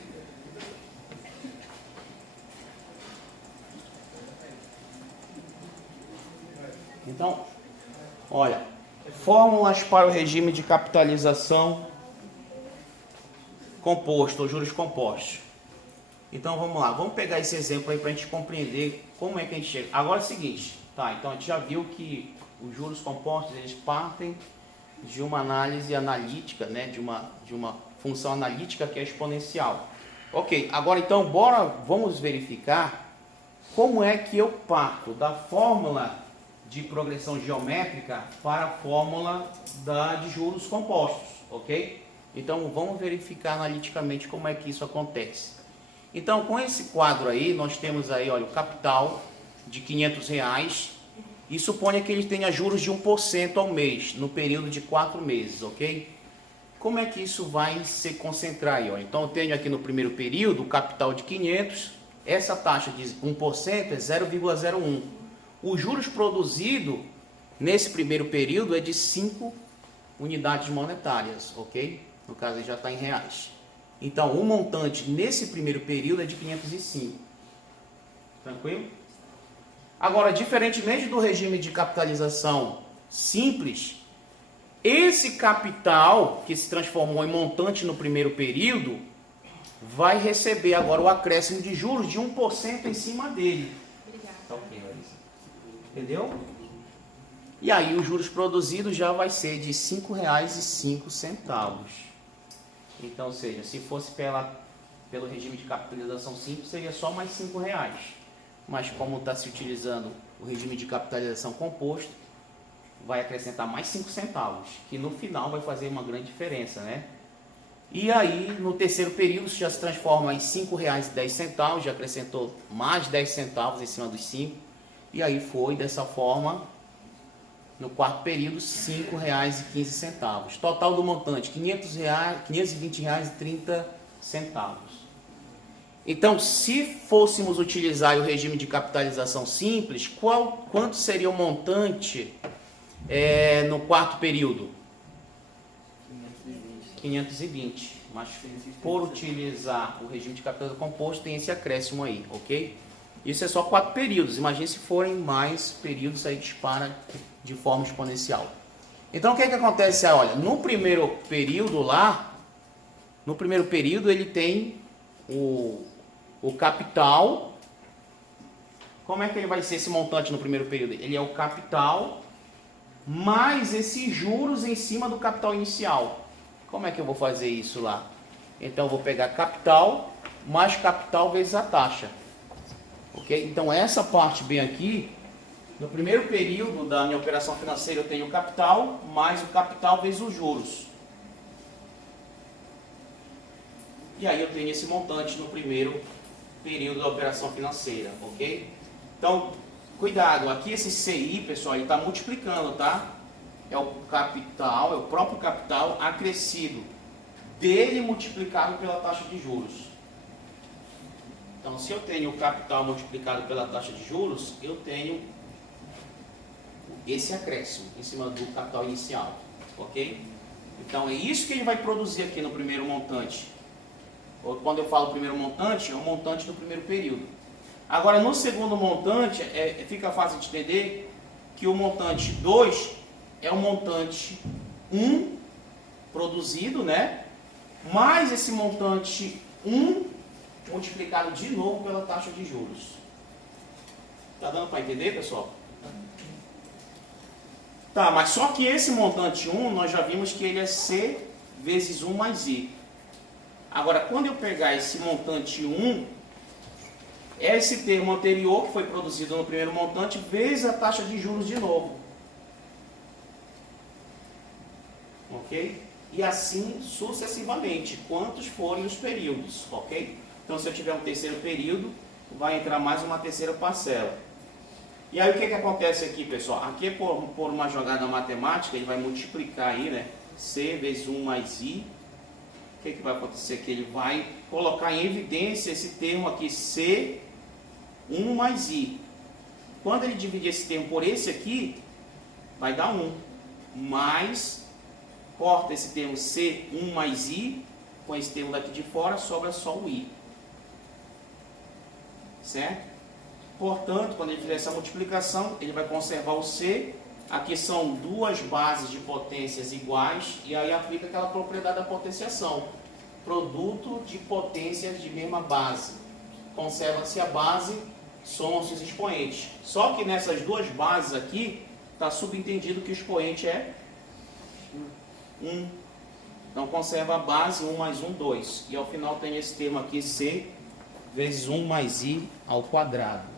Então, olha, fórmulas para o regime de capitalização composto, ou juros compostos. Então vamos lá, vamos pegar esse exemplo aí para a gente compreender como é que a gente chega. Agora é o seguinte, tá? Então a gente já viu que os juros compostos eles partem de uma análise analítica, né? De uma função analítica que é exponencial. Ok, agora então vamos verificar como é que eu parto da fórmula de progressão geométrica para a fórmula de juros compostos, ok? Então vamos verificar analiticamente como é que isso acontece. Então com esse quadro aí, nós temos aí, olha, o capital de R$500 e suponha que ele tenha juros de 1% ao mês, no período de 4 meses, ok? Como é que isso vai se concentrar aí? Olha? Então eu tenho aqui no primeiro período o capital de 500, essa taxa de 1% é 0,01. Os juros produzidos nesse primeiro período é de 5 unidades monetárias, ok? No caso ele já está em reais. Então o montante nesse primeiro período é de 505. Tranquilo? Agora, diferentemente do regime de capitalização simples, esse capital que se transformou em montante no primeiro período vai receber agora o acréscimo de juros de 1% em cima dele. Tá ok, Larissa? Entendeu? E aí os juros produzidos já vai ser de R$ 5,05. Então, ou seja, se fosse pelo regime de capitalização simples, seria só mais R$ 5,00. Mas como está se utilizando o regime de capitalização composto, vai acrescentar mais 5 centavos, que no final vai fazer uma grande diferença, né? E aí, no terceiro período, isso já se transforma em R$ 5,10, já acrescentou mais 10 centavos em cima dos 5, e aí foi dessa forma, no quarto período, R$ 5,15. Total do montante, R$ 520,30. Então, se fôssemos utilizar o regime de capitalização simples, quanto seria o montante no quarto período? 520. Mas por utilizar o regime de capitalização composto, tem esse acréscimo aí, ok? Isso é só 4 períodos. Imagine se forem mais períodos, aí dispara de forma exponencial. Então, o que é que acontece? Olha, no primeiro período lá, ele tem o capital. Como é que ele vai ser esse montante no primeiro período? Ele é o capital mais esses juros em cima do capital inicial. Como é que eu vou fazer isso lá? Então eu vou pegar capital mais capital vezes a taxa. Ok? Então essa parte bem aqui, no primeiro período da minha operação financeira eu tenho o capital mais o capital vezes os juros. E aí eu tenho esse montante no primeiro período da operação financeira, ok? Então, cuidado, aqui esse CI, pessoal, ele está multiplicando, tá? É o capital, é o próprio capital acrescido dele multiplicado pela taxa de juros. Então, se eu tenho o capital multiplicado pela taxa de juros, eu tenho esse acréscimo em cima do capital inicial, ok? Então é isso que ele vai produzir aqui no primeiro montante. Ou quando eu falo primeiro montante, é o montante do primeiro período. Agora no segundo montante, fica fácil de entender que o montante 2 é o montante 1 produzido, né? Mais esse montante 1 multiplicado de novo pela taxa de juros. Tá dando para entender, pessoal? Tá, mas só que esse montante 1, nós já vimos que ele é C vezes 1 mais I. Agora, quando eu pegar esse montante 1, é esse termo anterior que foi produzido no primeiro montante, vezes a taxa de juros de novo. Ok? E assim sucessivamente, quantos forem os períodos, ok? Então, se eu tiver um terceiro período, vai entrar mais uma terceira parcela. E aí, o que acontece aqui, pessoal? Aqui, por uma jogada matemática, ele vai multiplicar aí, né? C vezes 1 mais I. O que vai acontecer aqui? Ele vai colocar em evidência esse termo aqui, C, 1 mais I. Quando ele dividir esse termo por esse aqui, vai dar 1. Mais, corta esse termo C, 1 mais I, com esse termo daqui de fora, sobra só o I. Certo? Portanto, quando ele fizer essa multiplicação, ele vai conservar o C. Aqui são duas bases de potências iguais, e aí aplica aquela propriedade da potenciação. Produto de potências de mesma base. Conserva-se a base, somam-se os expoentes. Só que nessas duas bases aqui, está subentendido que o expoente é 1. Então conserva a base 1 mais 1, 2. E ao final tem esse termo aqui, C vezes 1 mais I ao quadrado.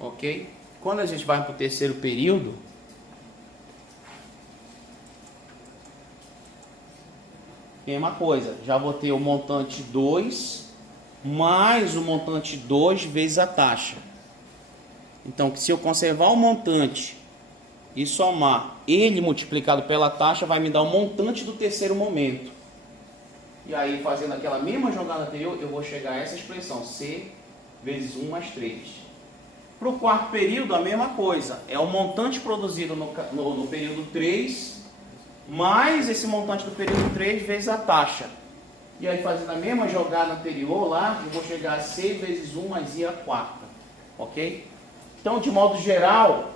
Ok? Quando a gente vai para o terceiro período, mesma coisa. Já vou ter o montante 2 mais o montante 2 vezes a taxa. Então, se eu conservar o montante e somar ele multiplicado pela taxa, vai me dar o montante do terceiro momento. E aí, fazendo aquela mesma jogada anterior, eu vou chegar a essa expressão, C vezes 1 mais 3. Para o quarto período, a mesma coisa. É o montante produzido no período 3, mais esse montante do período 3 vezes a taxa. E aí, fazendo a mesma jogada anterior lá, eu vou chegar a C vezes 1 mais I à quarta. Ok? Então, de modo geral,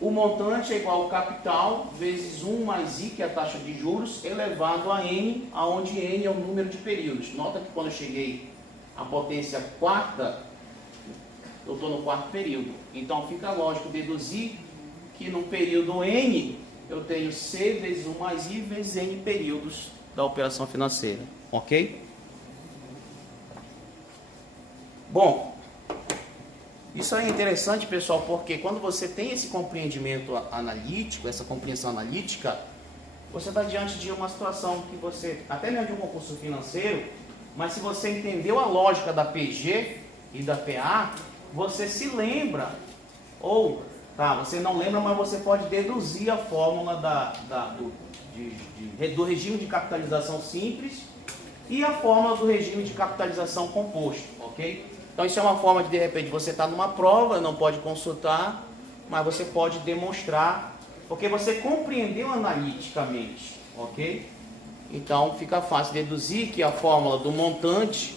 o montante é igual ao capital vezes 1 mais I, que é a taxa de juros, elevado a N, onde N é o número de períodos. Nota que quando eu cheguei à potência quarta, eu estou no quarto período. Então fica lógico deduzir que no período N, eu tenho C vezes 1 mais I vezes N períodos da operação financeira. Ok? Bom, isso é interessante, pessoal, porque quando você tem esse compreendimento analítico, essa compreensão analítica, você está diante de uma situação que você, até mesmo de um concurso financeiro, mas se você entendeu a lógica da PG e da PA, você se lembra, ou, você não lembra, mas você pode deduzir a fórmula do regime de capitalização simples e a fórmula do regime de capitalização composto, ok? Então isso é uma forma de repente, você está numa prova, não pode consultar, mas você pode demonstrar, porque você compreendeu analiticamente, ok? Então fica fácil deduzir que a fórmula do montante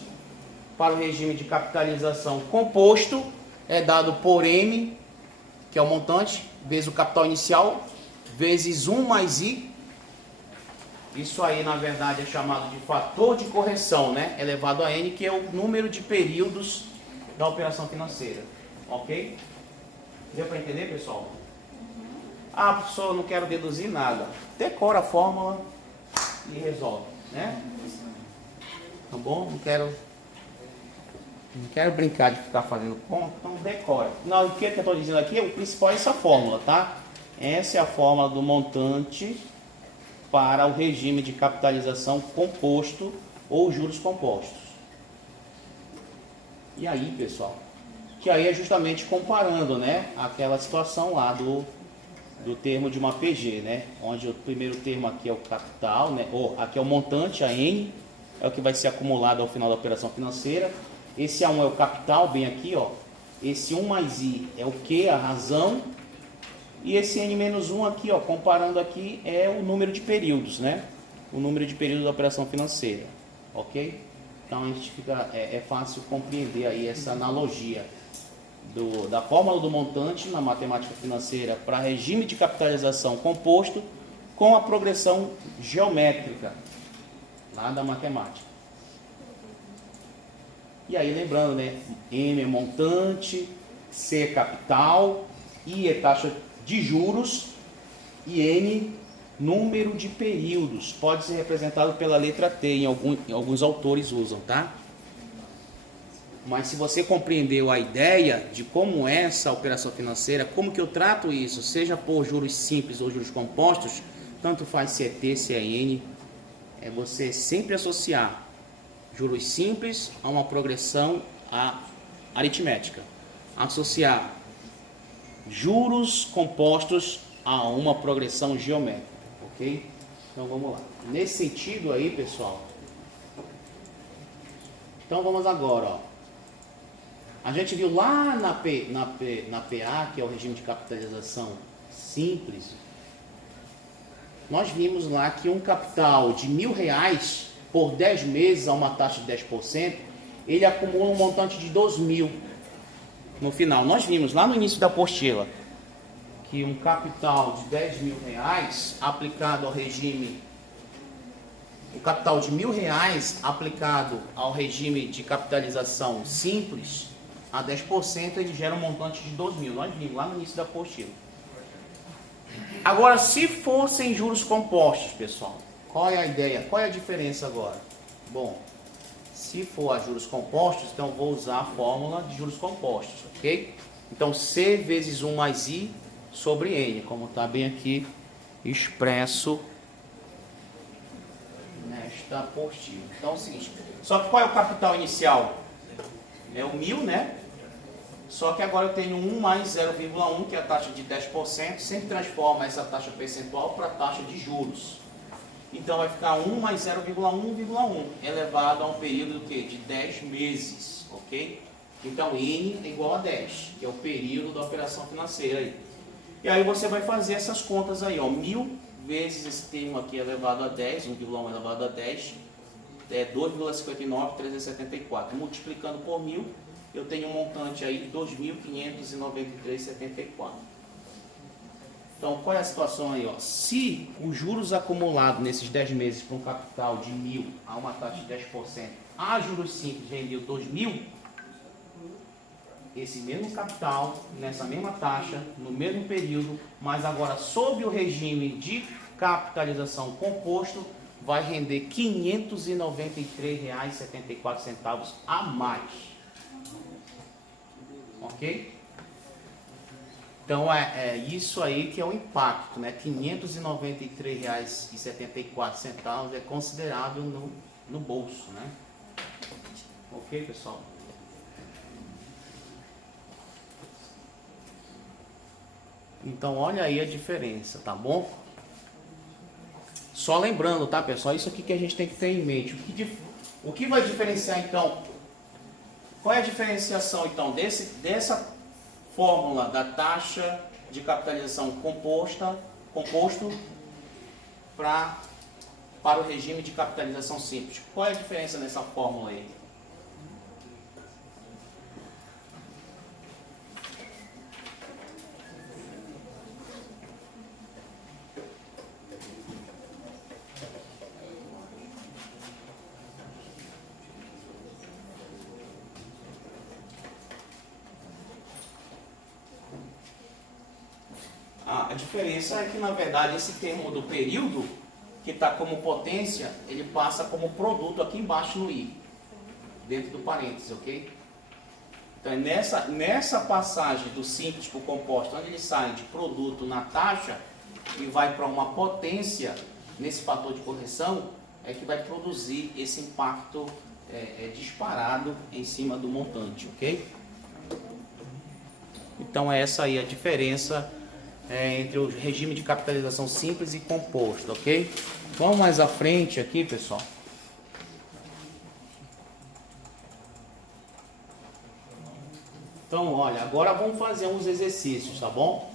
para o regime de capitalização composto é dado por M, que é o montante, vezes o capital inicial, vezes 1 mais I. Isso aí, na verdade, é chamado de fator de correção, né? Elevado a N, que é o número de períodos da operação financeira. Ok? Deu para entender, pessoal? Ah, professor, eu não quero deduzir nada. Decora a fórmula e resolve, né? Tá bom? Não quero brincar de ficar fazendo conta, então decora. Não, o que eu estou dizendo aqui, o principal é essa fórmula, tá? Essa é a fórmula do montante para o regime de capitalização composto ou juros compostos. E aí, pessoal, que aí é justamente comparando, né, aquela situação lá do termo de uma PG, né, onde o primeiro termo aqui é o capital, né, ou aqui é o montante, a N, é o que vai ser acumulado ao final da operação financeira. Esse A1 é o capital, bem aqui, ó, esse 1 mais I é o que? A razão. E esse N menos 1 aqui, ó, comparando aqui, é o número de períodos, né? O número de períodos da operação financeira, ok? Então a gente fica, é fácil compreender aí essa analogia da fórmula do montante na matemática financeira para regime de capitalização composto com a progressão geométrica lá da matemática. E aí lembrando, né? M é montante, C é capital, I é taxa de juros e N, número de períodos. Pode ser representado pela letra T, em alguns autores usam, tá? Mas se você compreendeu a ideia de como é essa operação financeira, como que eu trato isso, seja por juros simples ou juros compostos, tanto faz se é T, se é N, é você sempre associar juros simples a uma progressão aritmética. Associar juros compostos a uma progressão geométrica, ok? Então vamos lá. Nesse sentido aí, pessoal. Então vamos agora, ó. A gente viu lá na PA, que é o regime de capitalização simples, nós vimos lá que um capital de R$1.000 por 10 meses a uma taxa de 10%, ele acumula um montante de 2.000 no final. Nós vimos lá no início da apostila que um capital de R$10.000 aplicado ao regime, o capital de R$1.000 aplicado ao regime de capitalização simples a 10%, ele gera um montante de 2.000. Nós vimos lá no início da apostila. Agora, se fossem juros compostos, pessoal, qual é a ideia? Qual é a diferença agora? Bom, se for a juros compostos, então eu vou usar a fórmula de juros compostos, ok? Então, C vezes 1 mais I sobre N, como está bem aqui expresso nesta apostila. Então é o seguinte, só que qual é o capital inicial? É o 1.000, né? Só que agora eu tenho 1 mais 0,1, que é a taxa de 10%, sempre transforma essa taxa percentual para a taxa de juros. Então vai ficar 1 mais 0,1,1 elevado a um período do quê? De 10 meses, ok? Então N é igual a 10, que é o período da operação financeira aí. E aí você vai fazer essas contas aí, ó, 1.000 vezes esse termo aqui elevado a 10, 1,1 elevado a 10, é 2,59,374. Multiplicando por 1.000, eu tenho um montante aí de 2.593,74. Então, qual é a situação aí? Ó? Se os juros acumulados nesses 10 meses para um capital de 1.000 a uma taxa de 10%, a juros simples rendeu 2.000, esse mesmo capital, nessa mesma taxa, no mesmo período, mas agora sob o regime de capitalização composto, vai render R$ 593,74 a mais. Ok? Então é isso aí que é o impacto, né? R$ 593,74 é considerável no bolso, né? Ok, pessoal? Então olha aí a diferença, tá bom? Só lembrando, tá, pessoal? Isso aqui que a gente tem que ter em mente. O que vai diferenciar então? Qual é a diferenciação então dessa fórmula da taxa de capitalização composto para o regime de capitalização simples? Qual é a diferença nessa fórmula aí? A diferença é que, na verdade, esse termo do período, que está como potência, ele passa como produto aqui embaixo no I, dentro do parênteses, ok? Então, nessa passagem do simples para o composto, onde ele sai de produto na taxa e vai para uma potência nesse fator de correção, é que vai produzir esse impacto disparado em cima do montante, ok? Então, essa aí é a diferença entre o regime de capitalização simples e composto, ok? Vamos mais à frente aqui, pessoal. Então, olha, agora vamos fazer uns exercícios, tá bom?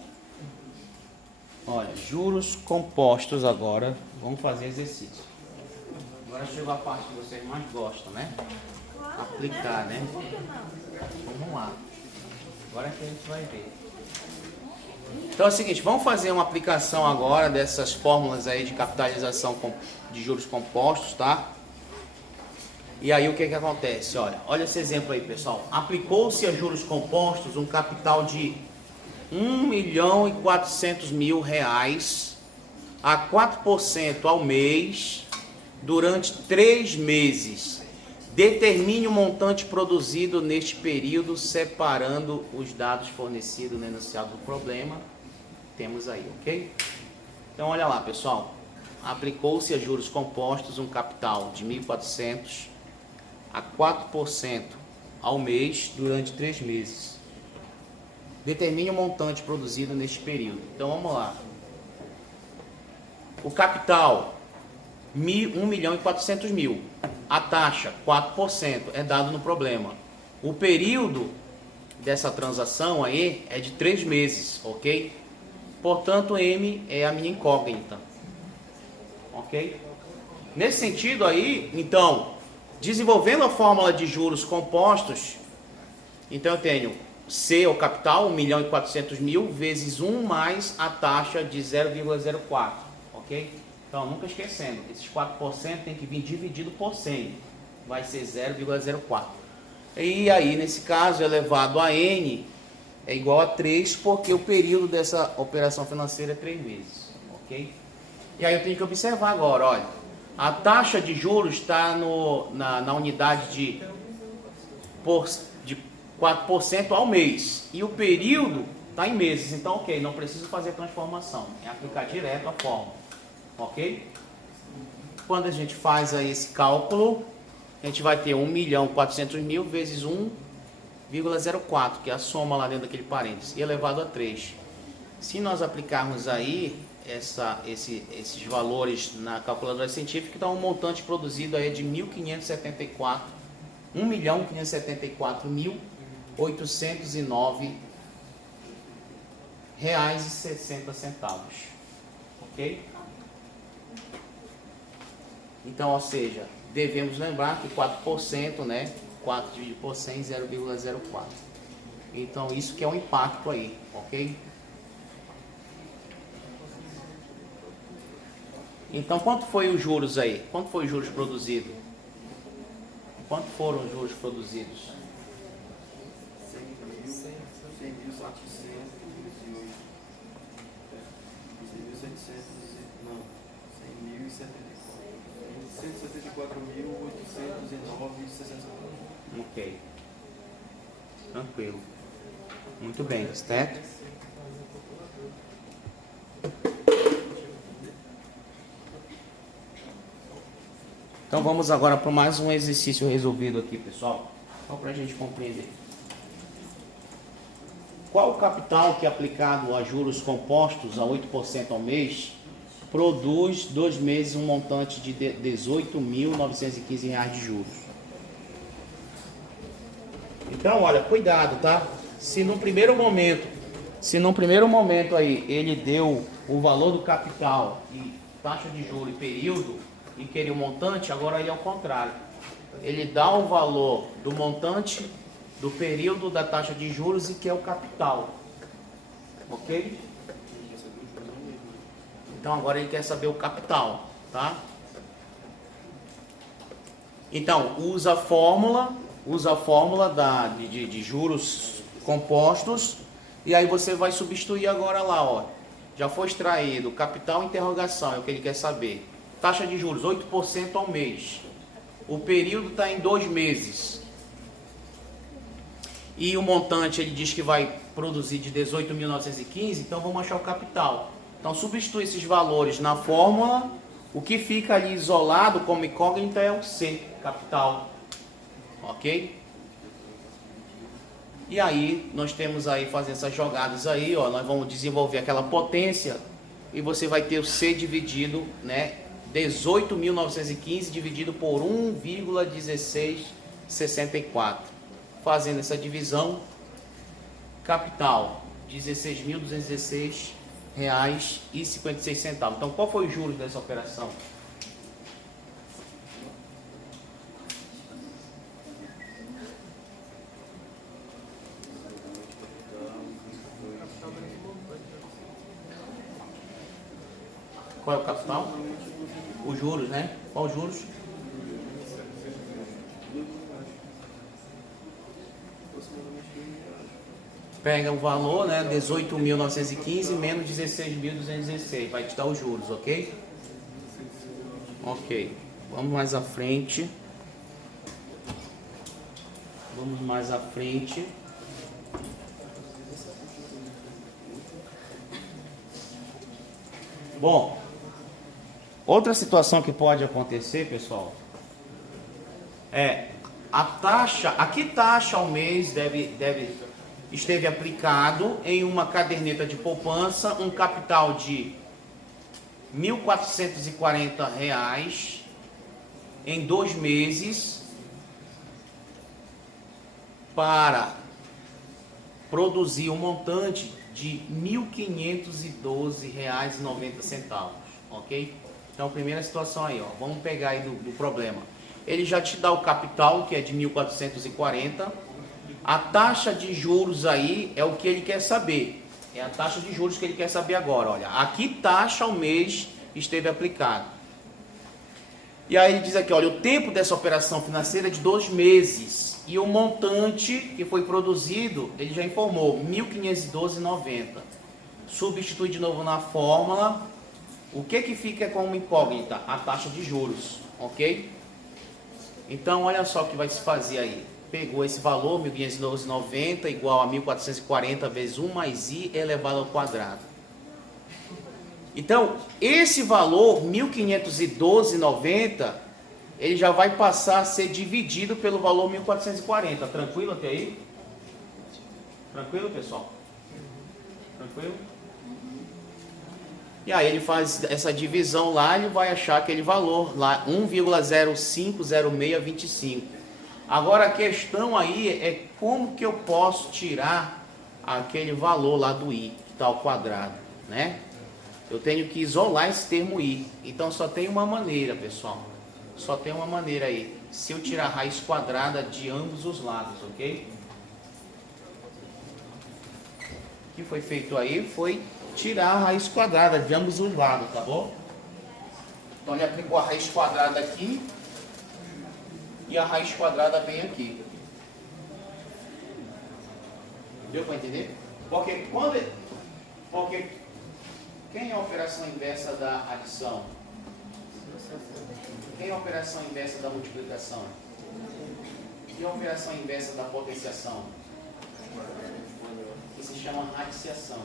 Olha, juros compostos agora, vamos fazer exercício. Agora chegou a parte que vocês mais gostam, né? Aplicar, né? Vamos lá. Agora que a gente vai ver. Então é o seguinte, vamos fazer uma aplicação agora dessas fórmulas aí de capitalização de juros compostos, tá? E aí o que acontece? Olha esse exemplo aí, pessoal. Aplicou-se a juros compostos um capital de R$1.400.000 a 4% ao mês durante 3 meses. Determine o montante produzido neste período, separando os dados fornecidos no enunciado do problema. Temos aí, ok? Então, olha lá, pessoal. Aplicou-se a juros compostos um capital de 1.400 a 4% ao mês durante 3 meses. Determine o montante produzido neste período. Então, vamos lá. O capital, 1.400.000. A taxa, 4%, é dado no problema. O período dessa transação aí é de 3 meses, ok? Portanto, M é a minha incógnita, ok? Nesse sentido aí, então, desenvolvendo a fórmula de juros compostos, então eu tenho C, o capital, 1.400.000, vezes 1 mais a taxa de 0,04, ok? Então, nunca esquecendo, esses 4% tem que vir dividido por 100, vai ser 0,04. E aí, nesse caso, elevado a N é igual a 3, porque o período dessa operação financeira é 3 meses, ok? E aí eu tenho que observar agora, olha, a taxa de juros está na unidade de 4% ao mês, e o período está em meses, então, ok, não preciso fazer transformação, é aplicar direto a fórmula. Ok? Quando a gente faz aí esse cálculo, a gente vai ter 1.400.000 vezes 1,04, que é a soma lá dentro daquele parênteses, elevado a 3. Se nós aplicarmos aí esses valores na calculadora científica, então o montante produzido aí é de 1.574.809,60. Ok? Então, ou seja, devemos lembrar que 4%, né? 4 dividido por 100, 0,04. Então, isso que é o impacto aí, ok? Então, quanto foi os juros aí? Quanto foi os juros produzidos? Quanto foram os juros produzidos? 174.809,60. Ok. Tranquilo. Muito bem, certo? Então vamos agora para mais um exercício resolvido aqui, pessoal. Só para a gente compreender. Qual o capital que aplicado a juros compostos a 8% ao mês produz 2 meses um montante de R$18.915 de juros? Então, olha, cuidado, tá? Se num primeiro momento aí ele deu o valor do capital e taxa de juros e período e queria o montante, agora ele é o contrário. Ele dá o valor do montante, do período, da taxa de juros e quer o capital. Ok? Então agora ele quer saber o capital, tá? Então, usa a fórmula de juros compostos e aí você vai substituir agora lá, ó. Já foi extraído capital interrogação, é o que ele quer saber. Taxa de juros, 8% ao mês. O período está em 2 meses. E o montante ele diz que vai produzir de 18.915, então vamos achar o capital. Então substitui esses valores na fórmula, o que fica ali isolado como incógnita é o C, capital. Ok? E aí nós temos aí, fazendo essas jogadas aí, ó, nós vamos desenvolver aquela potência e você vai ter o C dividido, né? 18.915 dividido por 1,1664. Fazendo essa divisão, capital, R$ 16.216,56. Então, qual foi o juros dessa operação? Qual é o capital? Os juros, né? Qual os juros? Pega o valor, né? 18.915 menos 16.216. Vai te dar os juros, ok? Ok. Vamos mais à frente. Vamos mais à frente. Bom, outra situação que pode acontecer, pessoal, é a taxa, a que taxa ao mês esteve aplicado em uma caderneta de poupança, um capital de R$ 1.440 em 2 meses para produzir um montante de R$ 1.512,90, ok? Então, primeira situação aí, ó, vamos pegar aí do problema. Ele já te dá o capital, que é de 1.440. A taxa de juros aí é o que ele quer saber. É a taxa de juros que ele quer saber agora. Olha, a que taxa ao mês esteve aplicado? E aí ele diz aqui, olha, o tempo dessa operação financeira é de 2 meses. E o montante que foi produzido, ele já informou, R$ 1.512,90. Substitui de novo na fórmula. O que fica como incógnita? A taxa de juros, ok? Então, olha só o que vai se fazer aí. Pegou esse valor, 1.512,90, igual a 1.440 vezes 1 mais i elevado ao quadrado. Então, esse valor, 1.512,90, ele já vai passar a ser dividido pelo valor 1.440. Tranquilo até aí? Tranquilo, pessoal? Tranquilo? E aí ele faz essa divisão lá, ele vai achar aquele valor lá, 1,050625. Agora a questão aí é como que eu posso tirar aquele valor lá do i, que está ao quadrado, né? Eu tenho que isolar esse termo i. Então só tem uma maneira, pessoal. Só tem uma maneira aí. Se eu tirar a raiz quadrada de ambos os lados, ok? O que foi feito aí foi tirar a raiz quadrada de ambos os lados, tá bom? Então ele aplicou a raiz quadrada aqui e a raiz quadrada vem aqui. Deu para entender? Porque quem é a operação inversa da adição? Quem é a operação inversa da multiplicação? Quem é a operação inversa da potenciação? Que se chama radiciação.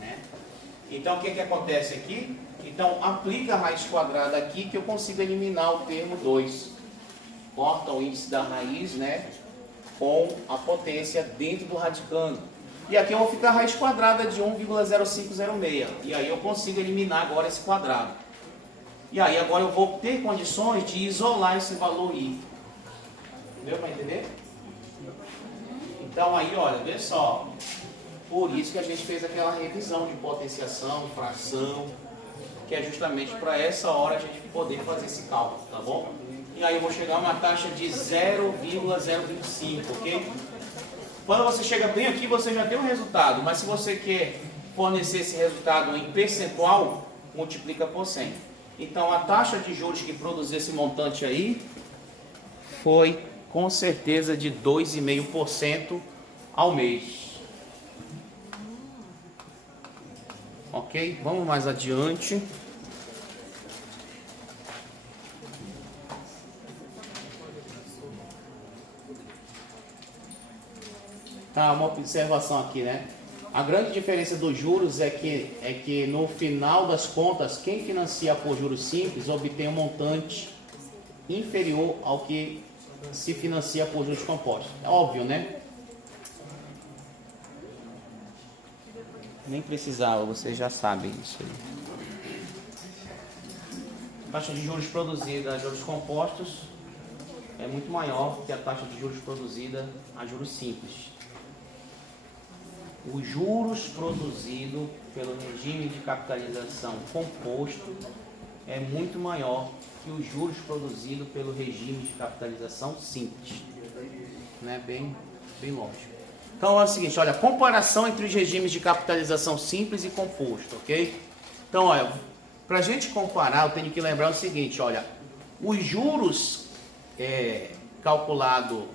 Né? Então, o que acontece aqui? Então, aplica a raiz quadrada aqui que eu consigo eliminar o termo 2. Corta o índice da raiz, né, com a potência dentro do radicando. E aqui eu vou ficar a raiz quadrada de 1,0506. E aí eu consigo eliminar agora esse quadrado. E aí agora eu vou ter condições de isolar esse valor i. Deu para entender? Então aí, olha, vê só. Por isso que a gente fez aquela revisão de potenciação, fração, que é justamente para essa hora a gente poder fazer esse cálculo, tá bom? E aí eu vou chegar a uma taxa de 0,025, ok? Quando você chega bem aqui, você já tem um resultado, mas se você quer fornecer esse resultado em percentual, multiplica por 100. Então a taxa de juros que produziu esse montante aí foi com certeza de 2,5% ao mês. Ok? Vamos mais adiante. Tá, uma observação aqui, né? A grande diferença dos juros é que no final das contas, quem financia por juros simples obtém um montante inferior ao que se financia por juros compostos. É óbvio, né? Nem precisava, vocês já sabem isso aí. A taxa de juros produzida a juros compostos é muito maior que a taxa de juros produzida a juros simples. os juros produzidos pelo regime de capitalização composto é muito maior que os juros produzidos pelo regime de capitalização simples. Né? Bem lógico. Então é o seguinte, olha, comparação entre os regimes de capitalização simples e composto, ok? Então, olha, para a gente comparar, eu tenho que lembrar o seguinte, olha, os juros calculado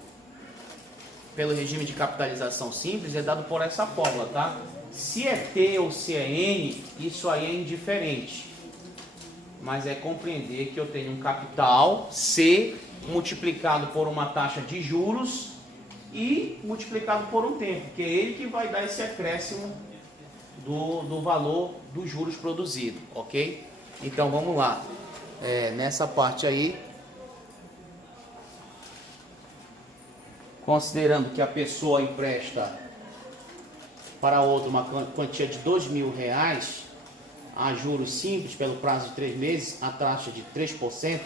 pelo regime de capitalização simples é dado por essa fórmula, tá? Se é T ou se é N, isso aí é indiferente. Mas é compreender que eu tenho um capital C multiplicado por uma taxa de juros e multiplicado por um tempo, que é ele que vai dar esse acréscimo do valor dos juros produzidos, ok? Então vamos lá. Nessa parte aí, considerando que a pessoa empresta para outra uma quantia de R$2.000 a juros simples pelo prazo de 3 meses, a taxa de 3%,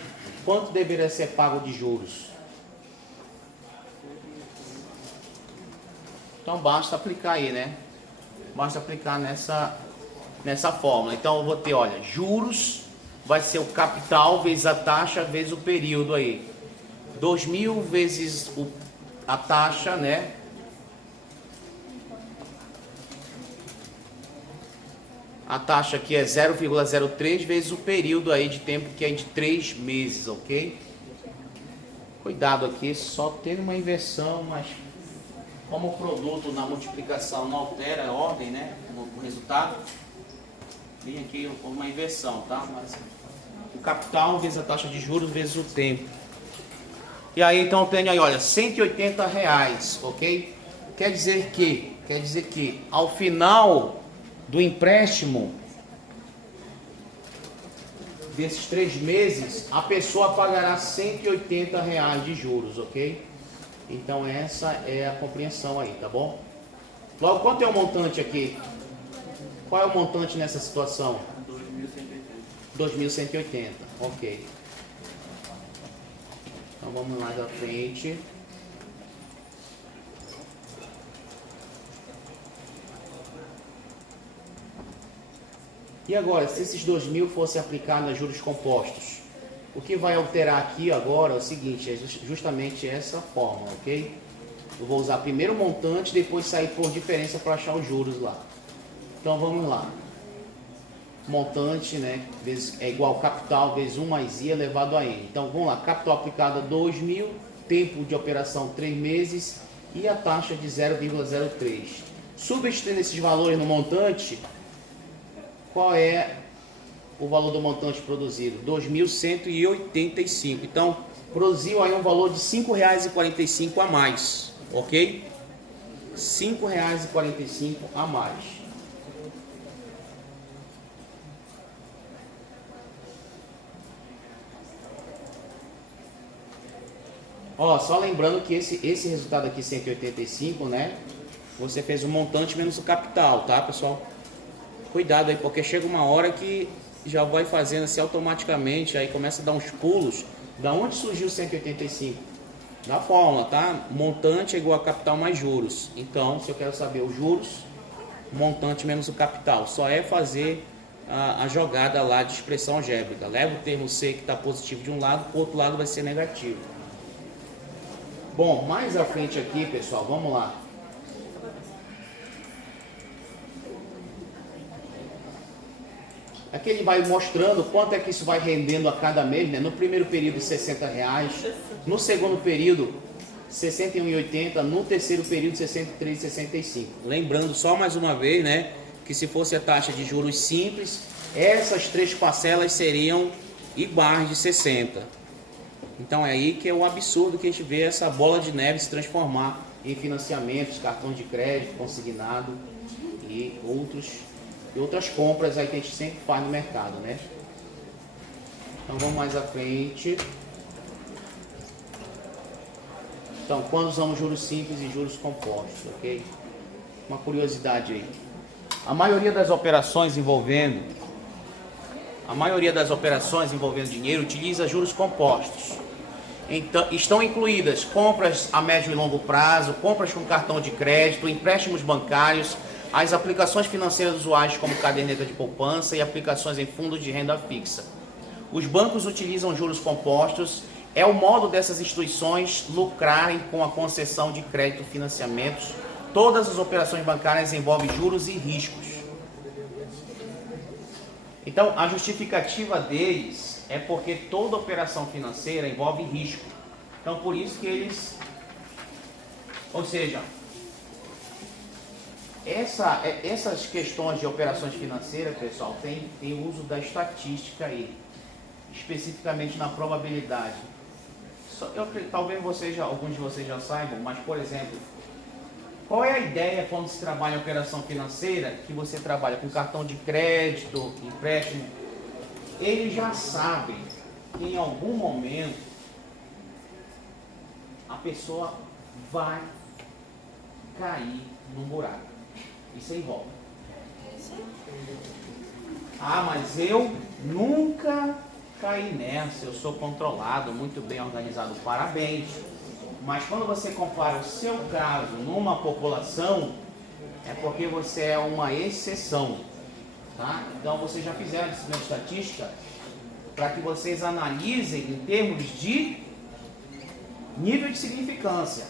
quanto deveria ser pago de juros? Então basta aplicar aí, né? Basta aplicar nessa fórmula. Então eu vou ter, olha, juros vai ser o capital vezes a taxa vezes o período aí. 2.000 vezes a taxa, né? A taxa aqui é 0,03 vezes o período aí de tempo, que é de 3 meses, ok? Cuidado aqui, só teve uma inversão, mas como o produto na multiplicação não altera a ordem, né? O resultado, tem aqui uma inversão, tá? Mas o capital vezes a taxa de juros vezes o tempo. E aí então eu tenho aí, olha, R$180, ok? Quer dizer que ao final do empréstimo desses 3 meses, a pessoa pagará R$180 de juros, ok? Então essa é a compreensão aí, tá bom? Logo, quanto é o montante aqui? Qual é o montante nessa situação? 2.180, ok. Então vamos mais à frente. E agora, se esses 2.000 fossem aplicados a juros compostos, o que vai alterar aqui agora é o seguinte, é justamente essa fórmula, ok? Eu vou usar primeiro o montante, depois sair por diferença para achar os juros lá. Então vamos lá. Montante, né, é igual capital vezes 1 mais I elevado a N. Então vamos lá, capital aplicado a 2.000, tempo de operação 3 meses e a taxa de 0,03. Substituindo esses valores no montante, qual é o valor do montante produzido? 2.185. Então, produziu aí um valor de R$5,45 a mais, ok? R$5,45 a mais. Ó, só lembrando que esse resultado aqui, 185, né? Você fez o montante menos o capital, tá, pessoal? Cuidado aí, porque chega uma hora que já vai fazendo assim automaticamente, aí começa a dar uns pulos. Da onde surgiu 185? Da fórmula, tá? Montante é igual a capital mais juros. Então, se eu quero saber os juros, montante menos o capital, só é fazer a jogada lá de expressão algébrica. Leva o termo C que está positivo de um lado, o outro lado vai ser negativo. Bom, mais à frente aqui, pessoal, vamos lá. Aqui ele vai mostrando quanto é que isso vai rendendo a cada mês, né? No primeiro período, R$60. No segundo período, R$61,80. No terceiro período, R$63,65. Lembrando só mais uma vez, né? Que se fosse a taxa de juros simples, essas 3 parcelas seriam iguais de 60. Então é aí que é o absurdo que a gente vê essa bola de neve se transformar em financiamentos, cartões de crédito, consignado e outras compras aí que a gente sempre faz no mercado, né? Então vamos mais à frente. Então, quando usamos juros simples e juros compostos, ok? Uma curiosidade aí. A maioria das operações envolvendo dinheiro utiliza juros compostos. Então, estão incluídas compras a médio e longo prazo, compras com cartão de crédito, empréstimos bancários, as aplicações financeiras usuais como caderneta de poupança e aplicações em fundos de renda fixa. Os bancos utilizam juros compostos, é o modo dessas instituições lucrarem com a concessão de crédito e financiamentos. Todas as operações bancárias envolvem juros e riscos. Então, a justificativa deles é porque toda operação financeira envolve risco. Então, por isso que eles... Ou seja, essas questões de operações financeiras, pessoal, tem uso da estatística aí, especificamente na probabilidade. Talvez alguns de vocês já saibam, mas, por exemplo, qual é a ideia quando se trabalha em operação financeira, que você trabalha com cartão de crédito, empréstimo? Eles já sabem que em algum momento a pessoa vai cair num buraco. Isso envolve. Ah, mas eu nunca caí nessa, eu sou controlado, muito bem organizado, parabéns. Mas quando você compara o seu caso numa população, é porque você é uma exceção, tá? Então vocês já fizeram a disciplina de estatística para que vocês analisem em termos de nível de significância,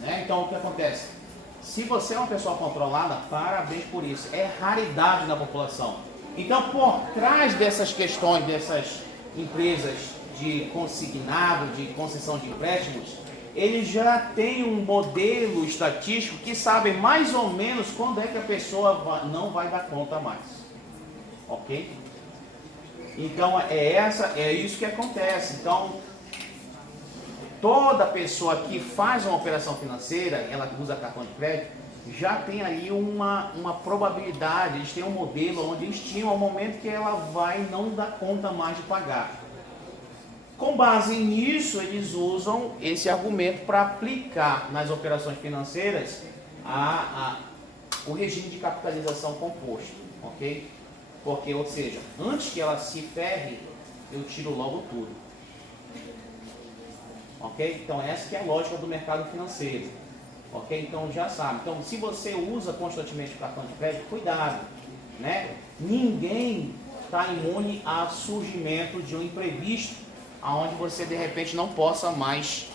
né? Então o que acontece? Se você é uma pessoa controlada, parabéns por isso. É raridade na população. Então, por trás dessas questões, dessas empresas de consignado, de concessão de empréstimos, eles já têm um modelo estatístico que sabe mais ou menos quando é que a pessoa não vai dar conta mais. Ok? Então, é isso que acontece. Então, toda pessoa que faz uma operação financeira, ela usa cartão de crédito, já tem ali uma probabilidade, eles têm um modelo onde estimam o momento que ela vai não dar conta mais de pagar. Com base nisso, eles usam esse argumento para aplicar nas operações financeiras o regime de capitalização composto, ok? Porque, ou seja, antes que ela se ferre, eu tiro logo tudo. Ok? Então essa que é a lógica do mercado financeiro. Ok? Então já sabe. Então se você usa constantemente o cartão de crédito, cuidado, né? Ninguém está imune a surgimento de um imprevisto, aonde você de repente não possa mais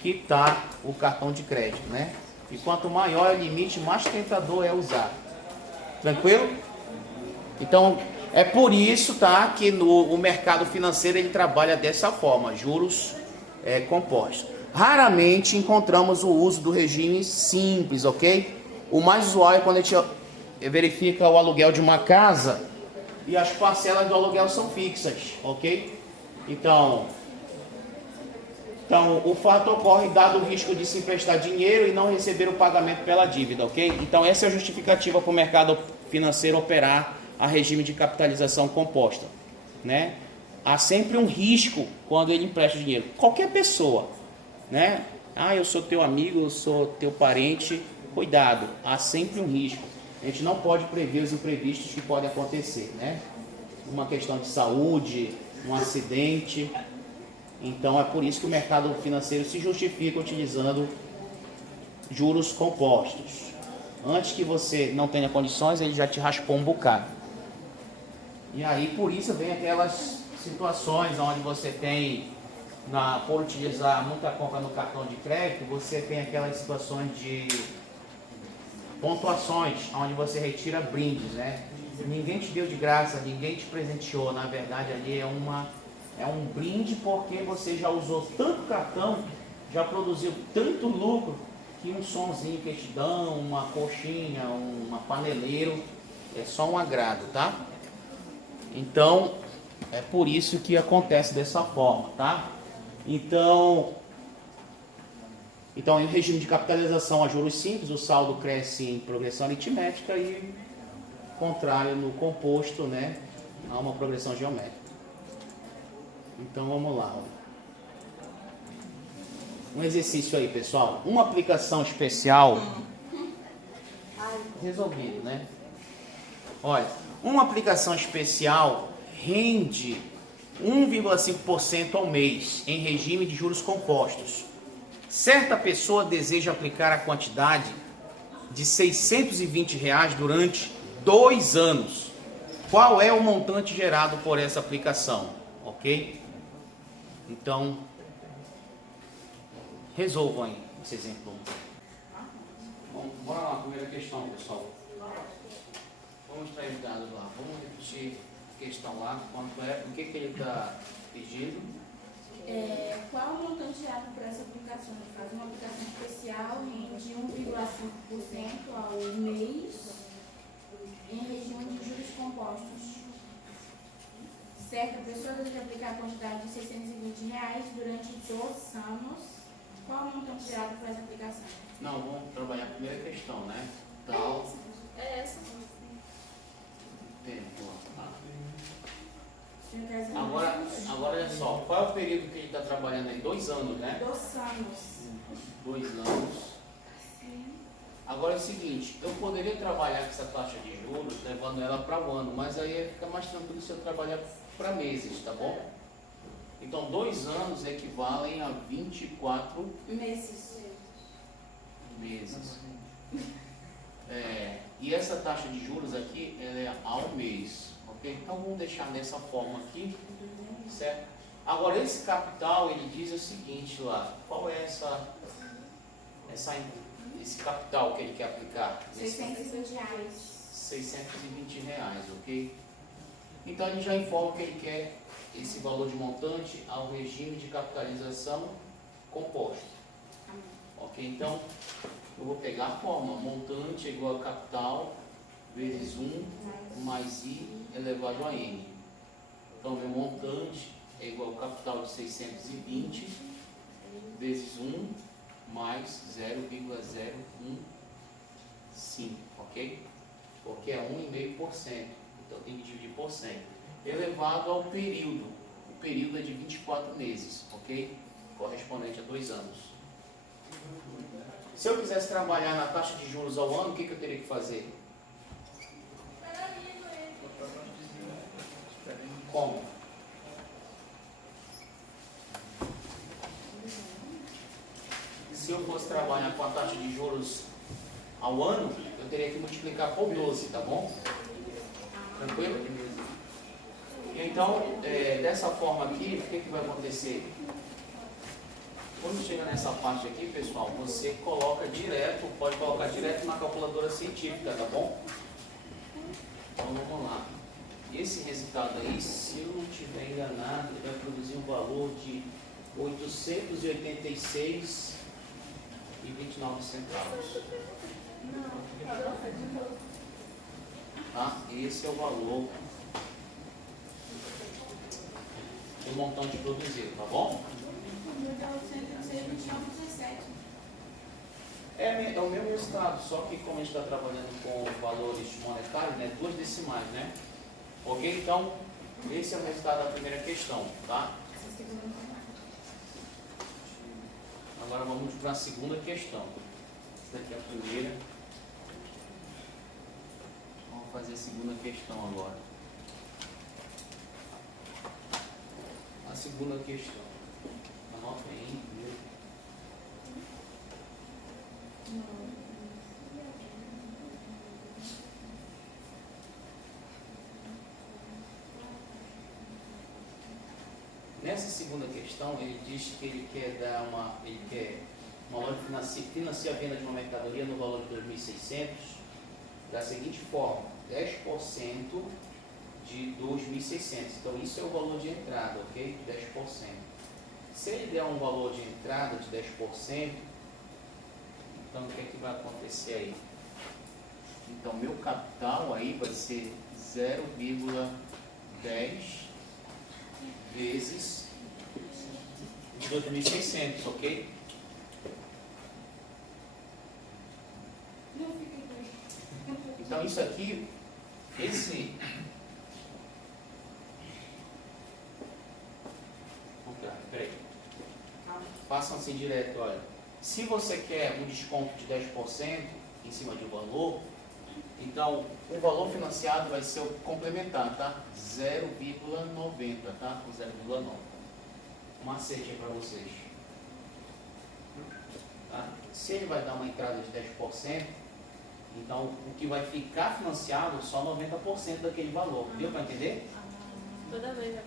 quitar o cartão de crédito, né? E quanto maior é o limite, mais tentador é usar. Tranquilo? Então é por isso, tá, que o mercado financeiro ele trabalha dessa forma, juros compostos. Raramente encontramos o uso do regime simples, ok? O mais usual é quando a gente verifica o aluguel de uma casa e as parcelas do aluguel são fixas, ok? Então o fato ocorre dado o risco de se emprestar dinheiro e não receber o pagamento pela dívida, ok? Então essa é a justificativa para o mercado financeiro operar a regime de capitalização composta, né? Há sempre um risco quando ele empresta dinheiro. Qualquer pessoa, né? Ah, eu sou teu amigo, eu sou teu parente. Cuidado, há sempre um risco. A gente não pode prever os imprevistos que podem acontecer, né? Uma questão de saúde, um acidente. Então é por isso que o mercado financeiro se justifica utilizando juros compostos. Antes que você não tenha condições, ele já te raspou um bocado. E aí por isso vem aquelas situações onde você tem, por utilizar muita compra no cartão de crédito, você tem aquelas situações de pontuações, onde você retira brindes, né? Ninguém te deu de graça, ninguém te presenteou, na verdade ali é um brinde porque você já usou tanto cartão, já produziu tanto lucro, que um sonzinho que te dão, uma coxinha, uma paneleiro, é só um agrado, tá? Então, é por isso que acontece dessa forma, tá? Então em regime de capitalização a juros simples, o saldo cresce em progressão aritmética e, contrário, no composto, né, há uma progressão geométrica. Então, vamos lá. Um exercício aí, pessoal. Uma aplicação especial... Resolvido, né? Olha, uma aplicação especial rende 1,5% ao mês em regime de juros compostos. Certa pessoa deseja aplicar a quantidade de R$ 620 durante 2 anos. Qual é o montante gerado por essa aplicação? Ok? Então, resolvam aí esse exemplo. Bom, bora lá, primeira questão, pessoal. Vamos extrair os dados lá. Vamos repetir a questão lá. Quanto é? O que ele está pedindo? Qual o montante gerado por essa aplicação? Ele faz uma aplicação especial rende 1,5% ao mês em regime de juros compostos. Certa pessoa deseja aplicar a quantidade de R$ 620 durante 12 anos. Qual o montante gerado por essa aplicação? Não, vamos trabalhar a primeira questão, né? Tal. É essa. Tempo. Agora, Olha só, qual é o período que ele está trabalhando aí? 2 anos, né? 12 anos. 2 anos. Agora é o seguinte, eu poderia trabalhar com essa taxa de juros, levando ela para o ano, mas aí fica mais tranquilo se eu trabalhar para meses, tá bom? Então, 2 anos equivalem a 24 Meses. meses. E essa taxa de juros aqui, ela é ao mês, ok? Então, vamos deixar dessa forma aqui, certo? Agora, esse capital, ele diz o seguinte lá, qual é esse capital que ele quer aplicar? R$ 620. R$ 620, ok? Então, a gente já informa que ele quer esse valor de montante ao regime de capitalização composto. Ok? Então, eu vou pegar a forma, montante é igual a capital vezes 1 mais I elevado a N. Então, meu montante é igual ao capital de 620 vezes 1 mais 0,015, ok? Porque é 1,5%, então tem que dividir por 100. Elevado ao período, o período é de 24 meses, ok? Correspondente a 2 anos. Se eu quisesse trabalhar na taxa de juros ao ano, o que eu teria que fazer? Como? Se eu fosse trabalhar com a taxa de juros ao ano, eu teria que multiplicar por 12, tá bom? Tranquilo? Então, dessa forma aqui, o que vai acontecer? Quando chega nessa parte aqui, pessoal, você coloca direto, pode colocar direto na calculadora científica, tá bom? Então, vamos lá. Esse resultado aí, se eu não estiver enganado, ele vai produzir um valor de 886,29 centavos. Tá? Esse é o valor do montante produzido, tá bom? É o mesmo resultado, só que como a gente está trabalhando com valores monetários, né, 2 decimais, né? Ok? Então, esse é o resultado da primeira questão, tá? Agora vamos para a segunda questão. Essa daqui é a primeira. Vamos fazer a segunda questão agora. A segunda questão. Anota aí. Nessa segunda questão, ele diz que ele quer uma loja financia a venda de uma mercadoria no valor de 2.600 da seguinte forma: 10% de 2.600. Então, isso é o valor de entrada, ok? 10%. Se ele der um valor de entrada de 10%, então o que é que vai acontecer aí? Então, meu capital aí vai ser 0,10 vezes 2.600, ok? Então, isso aqui, peraí. Façam assim direto, olha. Se você quer um desconto de 10% em cima de um valor, então o valor financiado vai ser o complementar, tá? 0,90, tá? O 0,9. Um macete aí para vocês. Tá? Se ele vai dar uma entrada de 10%, Então, o que vai ficar financiado só 90% daquele valor. Deu para entender? Toda vez.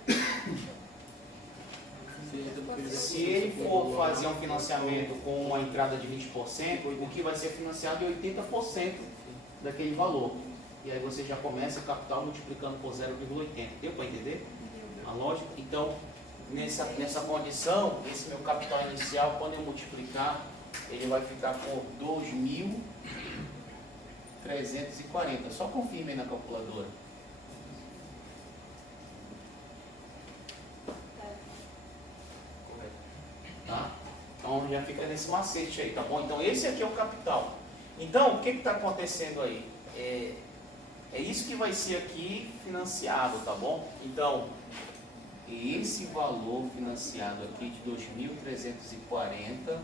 Se ele for fazer um financiamento com uma entrada de 20%, o que vai ser financiado é 80% daquele valor. E aí você já começa o capital multiplicando por 0,80. Deu para entender a lógica? Então, nessa condição, esse meu capital inicial, quando eu multiplicar, ele vai ficar por 2.340. Só confirme aí na calculadora. Correto. Tá? Então já fica nesse macete aí, tá bom? Então esse aqui é o capital. Então, o que está acontecendo aí? É isso que vai ser aqui financiado, tá bom? Então, esse valor financiado aqui de 2.340,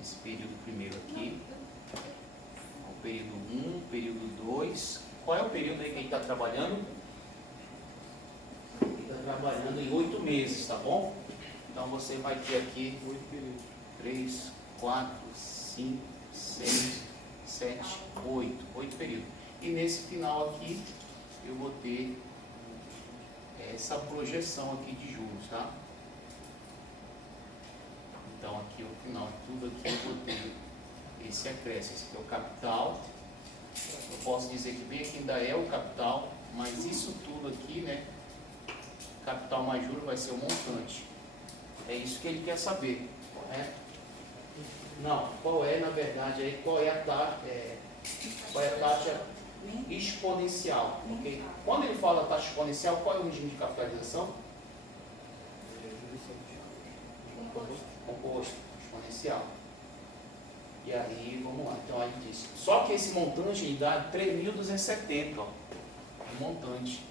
esse período primeiro aqui, o período 1, período 2, qual é o período aí que a gente está trabalhando? Ele está trabalhando em 8 meses, tá bom? Então você vai ter aqui 3, 4, 5, 6, 7, 8 períodos. E nesse final aqui, eu vou ter essa projeção aqui de juros, tá? Então aqui no final de tudo aqui eu vou ter esse acréscimo, esse aqui é o capital. Eu posso dizer que bem aqui ainda é o capital, mas isso tudo aqui, né? Capital mais juros vai ser o montante. É isso que ele quer saber, né? Não, qual é na verdade aí, qual é a taxa exponencial, ok? Quando ele fala taxa exponencial, qual é o regime de capitalização? Composto, exponencial. E aí, vamos lá, então aí diz. Só que esse montante ele dá 3.270, ó. O montante.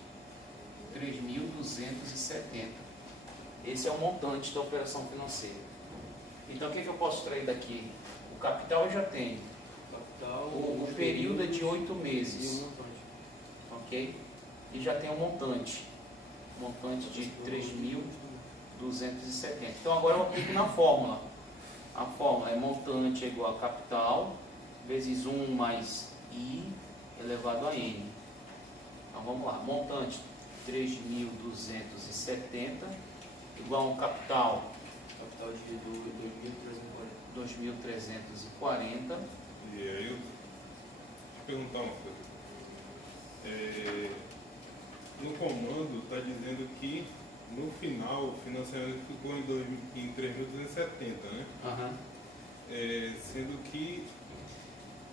3.270. Esse é o montante da operação financeira. Então o que eu posso extrair daqui? O capital eu já tenho. O período é de 8 meses. Ok? E já tem um montante. Montante de 3.270. Então agora eu aplico na fórmula. A fórmula é montante é igual a capital vezes 1 mais I elevado a N. Então vamos lá. Montante 3.270 igual a um capital De 2.340. E aí eu te perguntar uma coisa. No comando está dizendo que no final o financiamento ficou em 3.270, né? Uhum. Sendo que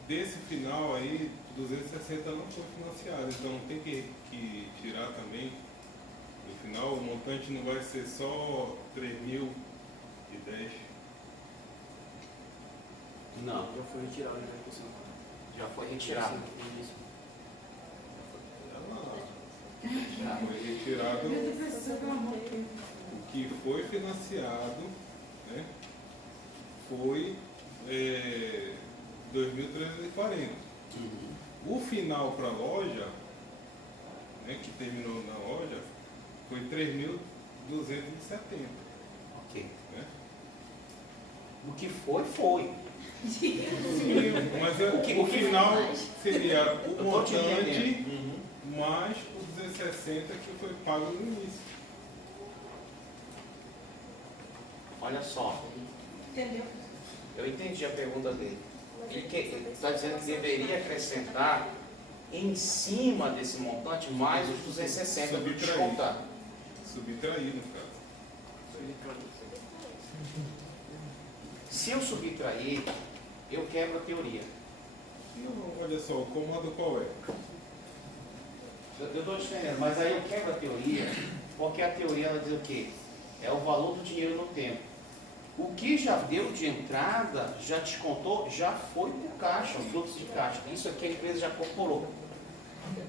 desse final aí 260 não foi financiado, então tem que tirar também. No final o montante não vai ser só 3.010. Não, Já foi retirado, né? já foi retirado. Foi retirado o que foi financiado, né? Foi 2.340. Uhum. O final para a loja, né, que terminou na loja, foi 3.270. Ok. Né? O que foi. Sim, mas o final seria o Eu tô te montante entendendo. Uhum. mais os 260 que foi pago no início. Olha só, Entendeu? eu entendi a pergunta dele. Ele está dizendo que deveria acrescentar em cima desse montante mais os 260 para descontar. Subtrair, no caso. Se eu subtrair, eu quebro a teoria. Não, olha só, o comando qual é? Eu estou te entendendo, mas aí eu quebro a teoria, porque a teoria ela diz o quê? É o valor do dinheiro no tempo. O que já deu de entrada, já descontou, já foi para o caixa, o fluxo de caixa. Isso aqui a empresa já incorporou.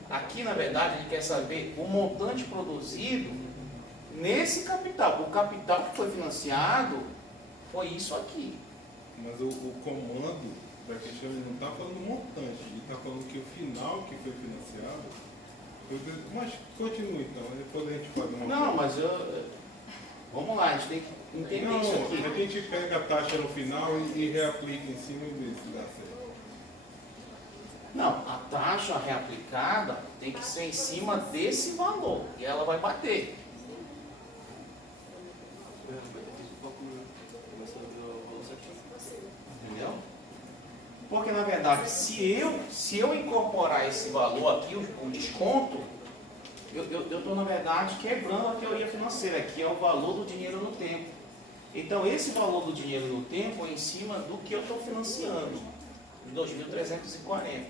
Aqui, na verdade, ele quer saber o montante produzido nesse capital. O capital que foi financiado foi isso aqui. Mas o comando da questão ele não está falando montante, ele está falando que o final que foi financiado. Mas continue então, depois a gente faz uma. Não, mas Vamos lá, a gente tem que entender Não, isso aqui. a gente pega a taxa no final e reaplica em cima e vê se dá certo. Não, a taxa reaplicada tem que ser em cima desse valor. E ela vai bater. Entendeu? Porque na verdade, se eu incorporar esse valor aqui, o desconto, eu estou na verdade quebrando a teoria financeira, que é o valor do dinheiro no tempo. Então esse valor do dinheiro no tempo é em cima do que eu estou financiando, de 2.340.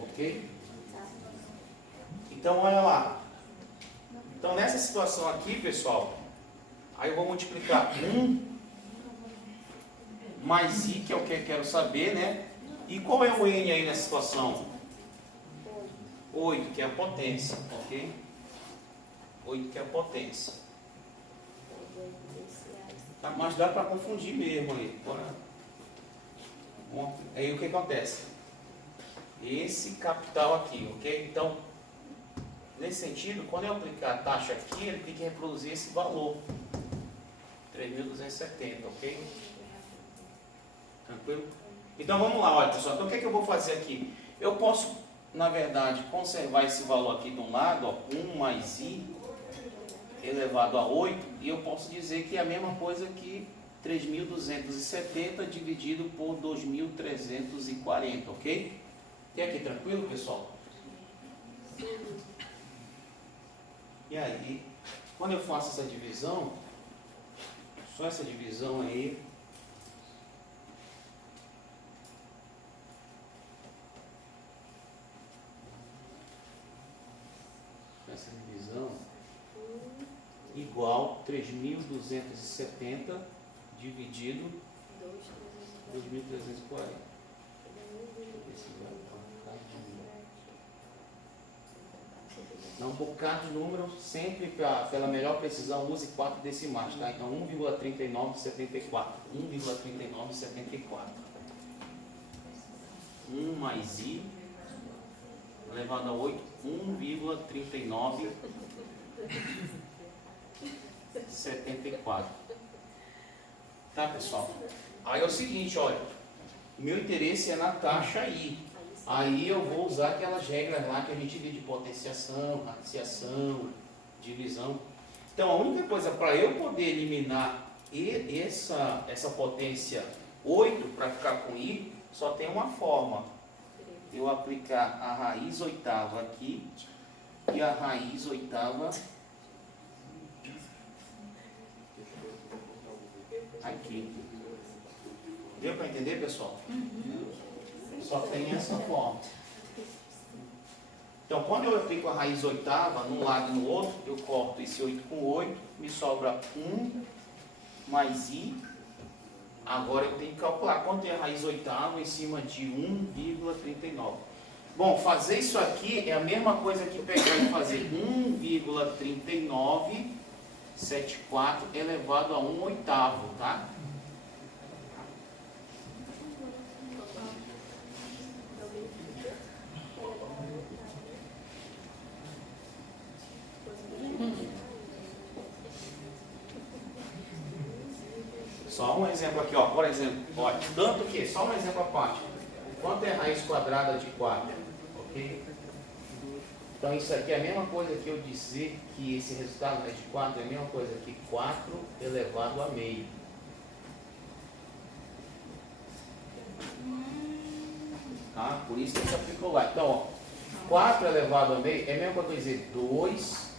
Ok? Então olha lá. Então nessa situação aqui, pessoal, aí eu vou multiplicar 1 mais I, que é o que eu quero saber, né? E qual é o N aí nessa situação? 8, que é a potência, ok? 8, que é a potência. Tá, mas dá para confundir mesmo aí. Aí o que acontece? Esse capital aqui, ok? Então, nesse sentido, quando eu aplicar a taxa aqui, ele tem que reproduzir esse valor. 3.270, ok? Tranquilo? Então vamos lá, olha pessoal, então o que é que eu vou fazer aqui? Eu posso, na verdade, conservar esse valor aqui de um lado, ó, 1 mais I elevado a 8, e eu posso dizer que é a mesma coisa que 3.270 dividido por 2.340, ok? E aqui, tranquilo, pessoal? E aí, quando eu faço essa divisão, só essa divisão aí, essa divisão igual 3.270 dividido 2.340. Dá um bocado de número, sempre pela melhor precisão, use 4 decimais, tá? Então 1,3974. 1,3974. 1 mais I elevado a 8, 1,3974. Tá, pessoal? Aí é o seguinte, olha, o meu interesse é na taxa I. Aí eu vou usar aquelas regras lá que a gente vê de potenciação, radiciação, divisão. Então a única coisa para eu poder eliminar essa potência 8 para ficar com I, só tem uma forma. Eu aplicar a raiz oitava aqui e a raiz oitava aqui. Deu para entender, pessoal? Só tem essa forma. Então, quando eu aplico a raiz oitava num lado e no outro, eu corto esse 8 com 8, me sobra 1 mais I. Agora eu tenho que calcular quanto é a raiz oitava em cima de 1,39. Bom, fazer isso aqui é a mesma coisa que pegar e fazer 1,3974 elevado a 1 oitavo, tá? Só um exemplo aqui, ó. Por exemplo, olha, tanto que, só um exemplo à parte. Quanto é a raiz quadrada de 4? Ok? Então isso aqui é a mesma coisa que eu dizer que esse resultado é de 4, é a mesma coisa que 4 elevado a meio. Tá? Por isso que se aplicou lá. Então, ó, 4 elevado a meio é a mesma coisa que eu dizer 2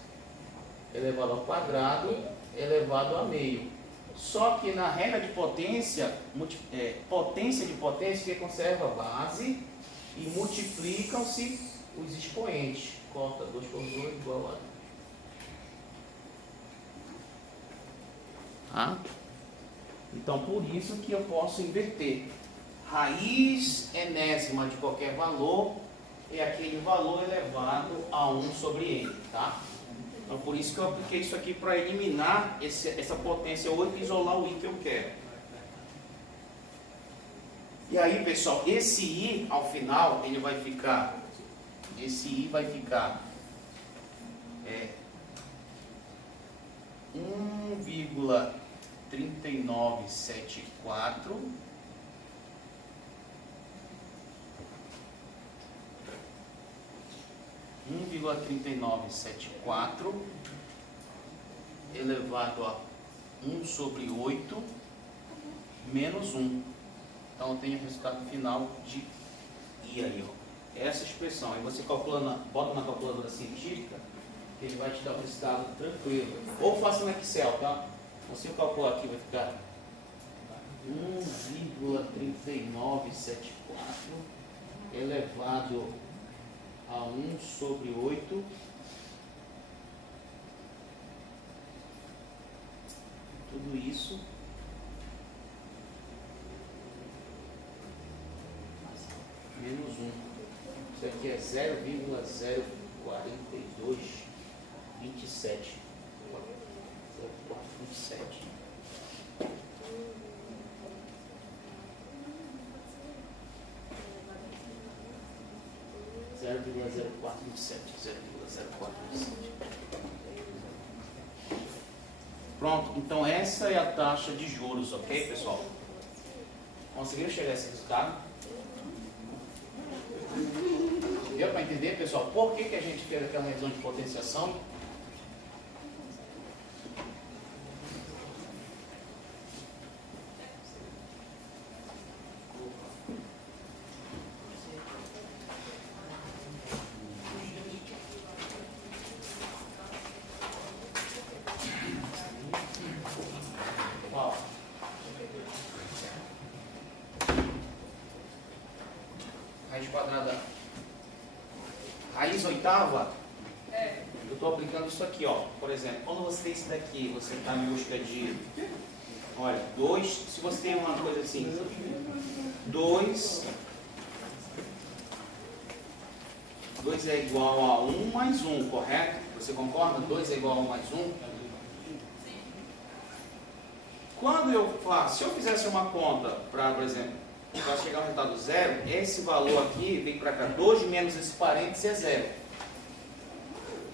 elevado ao quadrado elevado a meio. Só que na regra de potência, potência de potência, que conserva a base e multiplicam-se os expoentes. Corta 2 por 2 igual a... Ah? Então, por isso que eu posso inverter. Raiz enésima de qualquer valor é aquele valor elevado a 1 sobre n, tá? Então, por isso que eu apliquei isso aqui para eliminar essa potência 8 e isolar o I que eu quero. E aí, pessoal, esse I, ao final, ele vai ficar... Esse I vai ficar é 1,3974 elevado a 1 sobre 8 menos 1. Então eu tenho o resultado final de I aí, ó. Essa expressão. Aí você calcula bota na calculadora científica, que ele vai te dar o resultado tranquilo. Ou faça no Excel, tá? Então, se eu calcular aqui, vai ficar 1,3974 elevado a 1 sobre 8 tudo isso menos 1. Isso aqui é 0,04227. 0,427. Pronto, então essa é a taxa de juros, ok, pessoal? Conseguiram chegar a esse resultado? Deu para entender, pessoal, por que a gente fez aquela revisão de potenciação? Raiz quadrada, raiz oitava, eu estou aplicando isso aqui, ó. Por exemplo, quando você tem isso daqui, você está em busca de, olha, 2, se você tem uma coisa assim, 2 é igual a 1 mais 1, correto? Você concorda? 2 é igual a 1 mais 1? Quando eu faço, se eu fizesse uma conta para, por exemplo, para chegar ao resultado zero, esse valor aqui vem para cá, 2 menos esse parênteses é zero.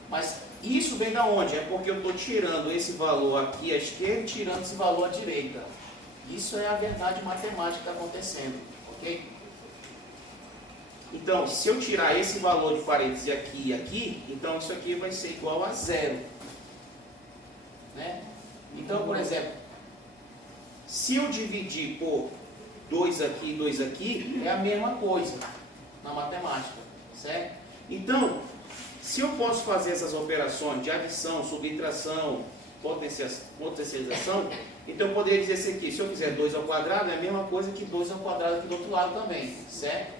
Mas isso vem da onde? É porque eu estou tirando esse valor aqui à esquerda e tirando esse valor à direita. Isso é a verdade matemática que está acontecendo, ok? Então, se eu tirar esse valor de parênteses aqui e aqui, então isso aqui vai ser igual a zero. Né? Então, por exemplo, se eu dividir por 2 aqui e 2 aqui, é a mesma coisa na matemática, certo? Então, se eu posso fazer essas operações de adição, subtração, potencialização, então eu poderia dizer isso aqui, se eu fizer 2 ao quadrado, é a mesma coisa que 2 ao quadrado aqui do outro lado também, certo?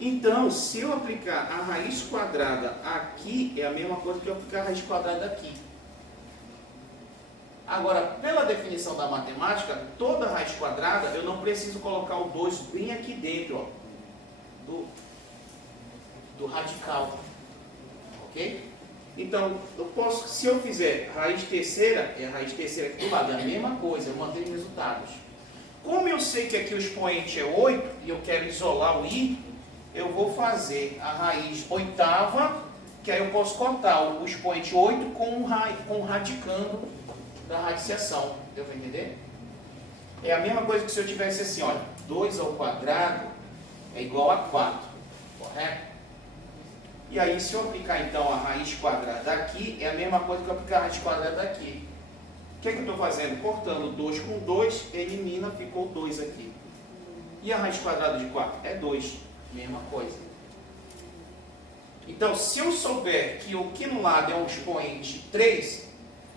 Então, se eu aplicar a raiz quadrada aqui, é a mesma coisa que eu aplicar a raiz quadrada aqui. Agora, pela definição da matemática, toda raiz quadrada, eu não preciso colocar o 2 bem aqui dentro, ó, do radical. Ok? Então, eu posso, se eu fizer raiz terceira, é a raiz terceira aqui do lado, é a mesma coisa, eu mantenho resultados. Como eu sei que aqui o expoente é 8 e eu quero isolar o i, eu vou fazer a raiz oitava, que aí eu posso cortar o expoente 8 com o radicando da radiciação. Deu para entender? É a mesma coisa que se eu tivesse assim, olha, 2 ao quadrado é igual a 4, correto? E aí, se eu aplicar então a raiz quadrada aqui, é a mesma coisa que eu aplicar a raiz quadrada aqui. O que é que eu estou fazendo? Cortando 2 com 2, elimina, ficou 2 aqui. E a raiz quadrada de 4? É 2, mesma coisa. Então, se eu souber que o que no lado é um expoente 3,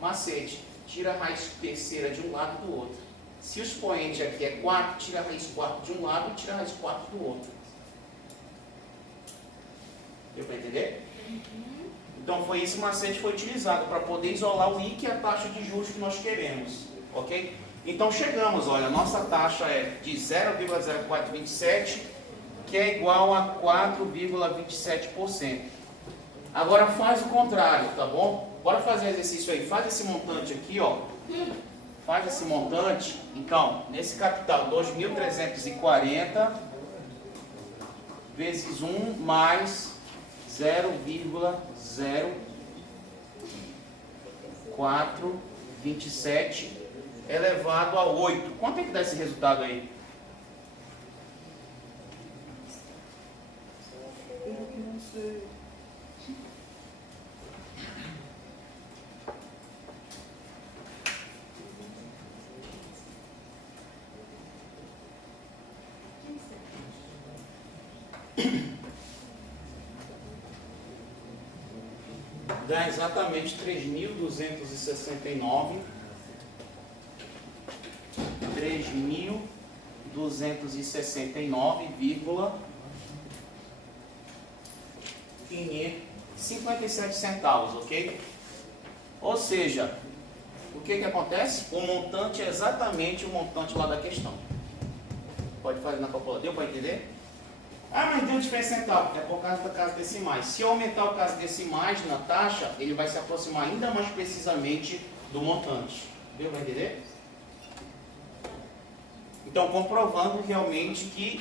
macete, tira a raiz terceira de um lado e do outro. Se o expoente aqui é 4, tira a raiz 4 de um lado e tira a raiz 4 do outro. Deu para entender? Então foi esse macete que foi utilizado para poder isolar o I, que é a taxa de juros que nós queremos. Ok? Então chegamos, olha, a nossa taxa é de 0,0427, que é igual a 4,27%. Agora faz o contrário, tá bom? Bora fazer o exercício aí. Faz esse montante aqui, ó. Faz esse montante. Então, nesse capital, 2.340 vezes 1 mais 0,0 4,27 elevado a 8. Quanto é que dá esse resultado aí? Eu que não sei. Dá exatamente 3.269. 3.269,57 centavos, ok? Ou seja, o que que acontece? O montante é exatamente o montante lá da questão. Pode fazer na calculadora. Deu para entender? Ah, mas deu diferença centavo. É por causa da casa decimais. Se eu aumentar o caso decimais na taxa, ele vai se aproximar ainda mais precisamente do montante. Deu para entender? Então, comprovando realmente que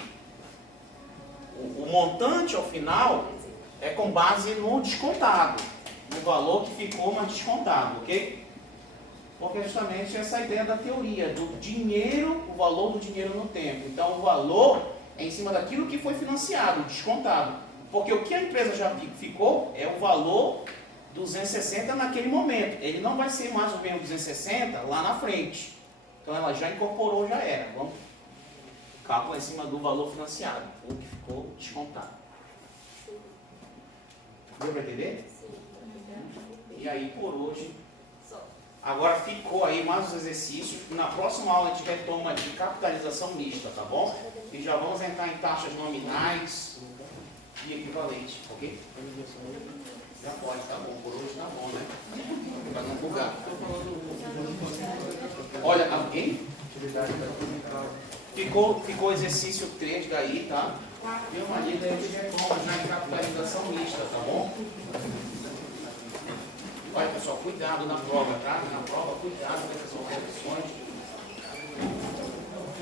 o montante ao final é com base no descontado, no valor que ficou mais descontado, ok? Porque é justamente essa ideia da teoria, do dinheiro, o valor do dinheiro no tempo. Então, o valor é em cima daquilo que foi financiado, descontado. Porque o que a empresa já ficou é o valor 260 naquele momento. Ele não vai ser mais ou menos 260 lá na frente. Então ela já incorporou, já era. Vamos calcular em cima do valor financiado, o que ficou descontado. Deu para entender? E aí por hoje. Agora ficou aí mais os exercícios. Na próxima aula a gente retoma de capitalização mista, tá bom? E já vamos entrar em taxas nominais e equivalente, ok? Já pode, tá bom. Por hoje tá bom, né? Para não bugar. Olha, alguém? Ficou o exercício 3 daí, tá? Deu uma lida aí de retoma já em capitalização mista, tá bom? Olha, pessoal, cuidado na prova, tá? Na prova, cuidado com essas correções.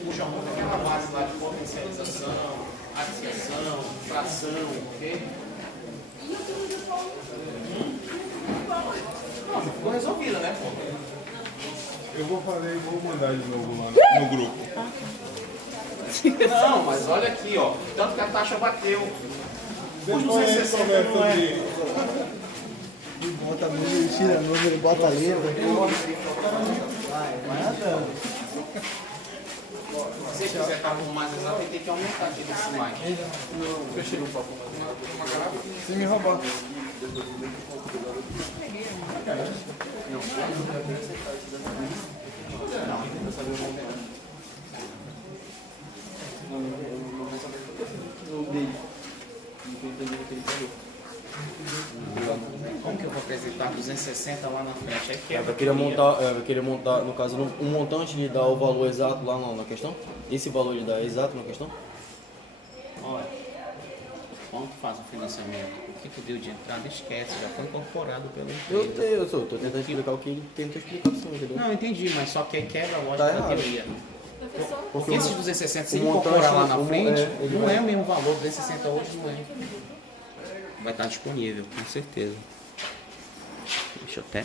Puxa muito aquela base lá de potencialização, associação, fração, ok? Não, ficou resolvida, né, pô? Eu vou fazer e vou mandar de novo lá no grupo. Não, mas olha aqui, ó. Tanto que a taxa bateu. Os Depois a gente 260 conversa não é. sobre Ele bota número, tira número, bota letra. Vai andando. Se você quiser estar com mais exato, tem que aumentar aqui desse mais. Se me roubar. Como que eu vou apresentar 260 lá na frente? Aí Vai querer montar, no caso, um montante ele dá o valor exato lá na questão? Esse valor ele dá exato na questão? Olha, quando faz o financiamento, o que deu de entrada, esquece, já foi incorporado pela empresa. Eu tô tentando explicar o que ele tentou explicar pra você, entendeu? Não, entendi, mas só que aí quebra a lógica Tá da errado. teoria. Professor, Porque esses 260, se o ele montante, incorporar lá na o- frente, ele não vai- é o mesmo valor, 260 hoje não é. Vai estar disponível, com certeza. Deixa eu até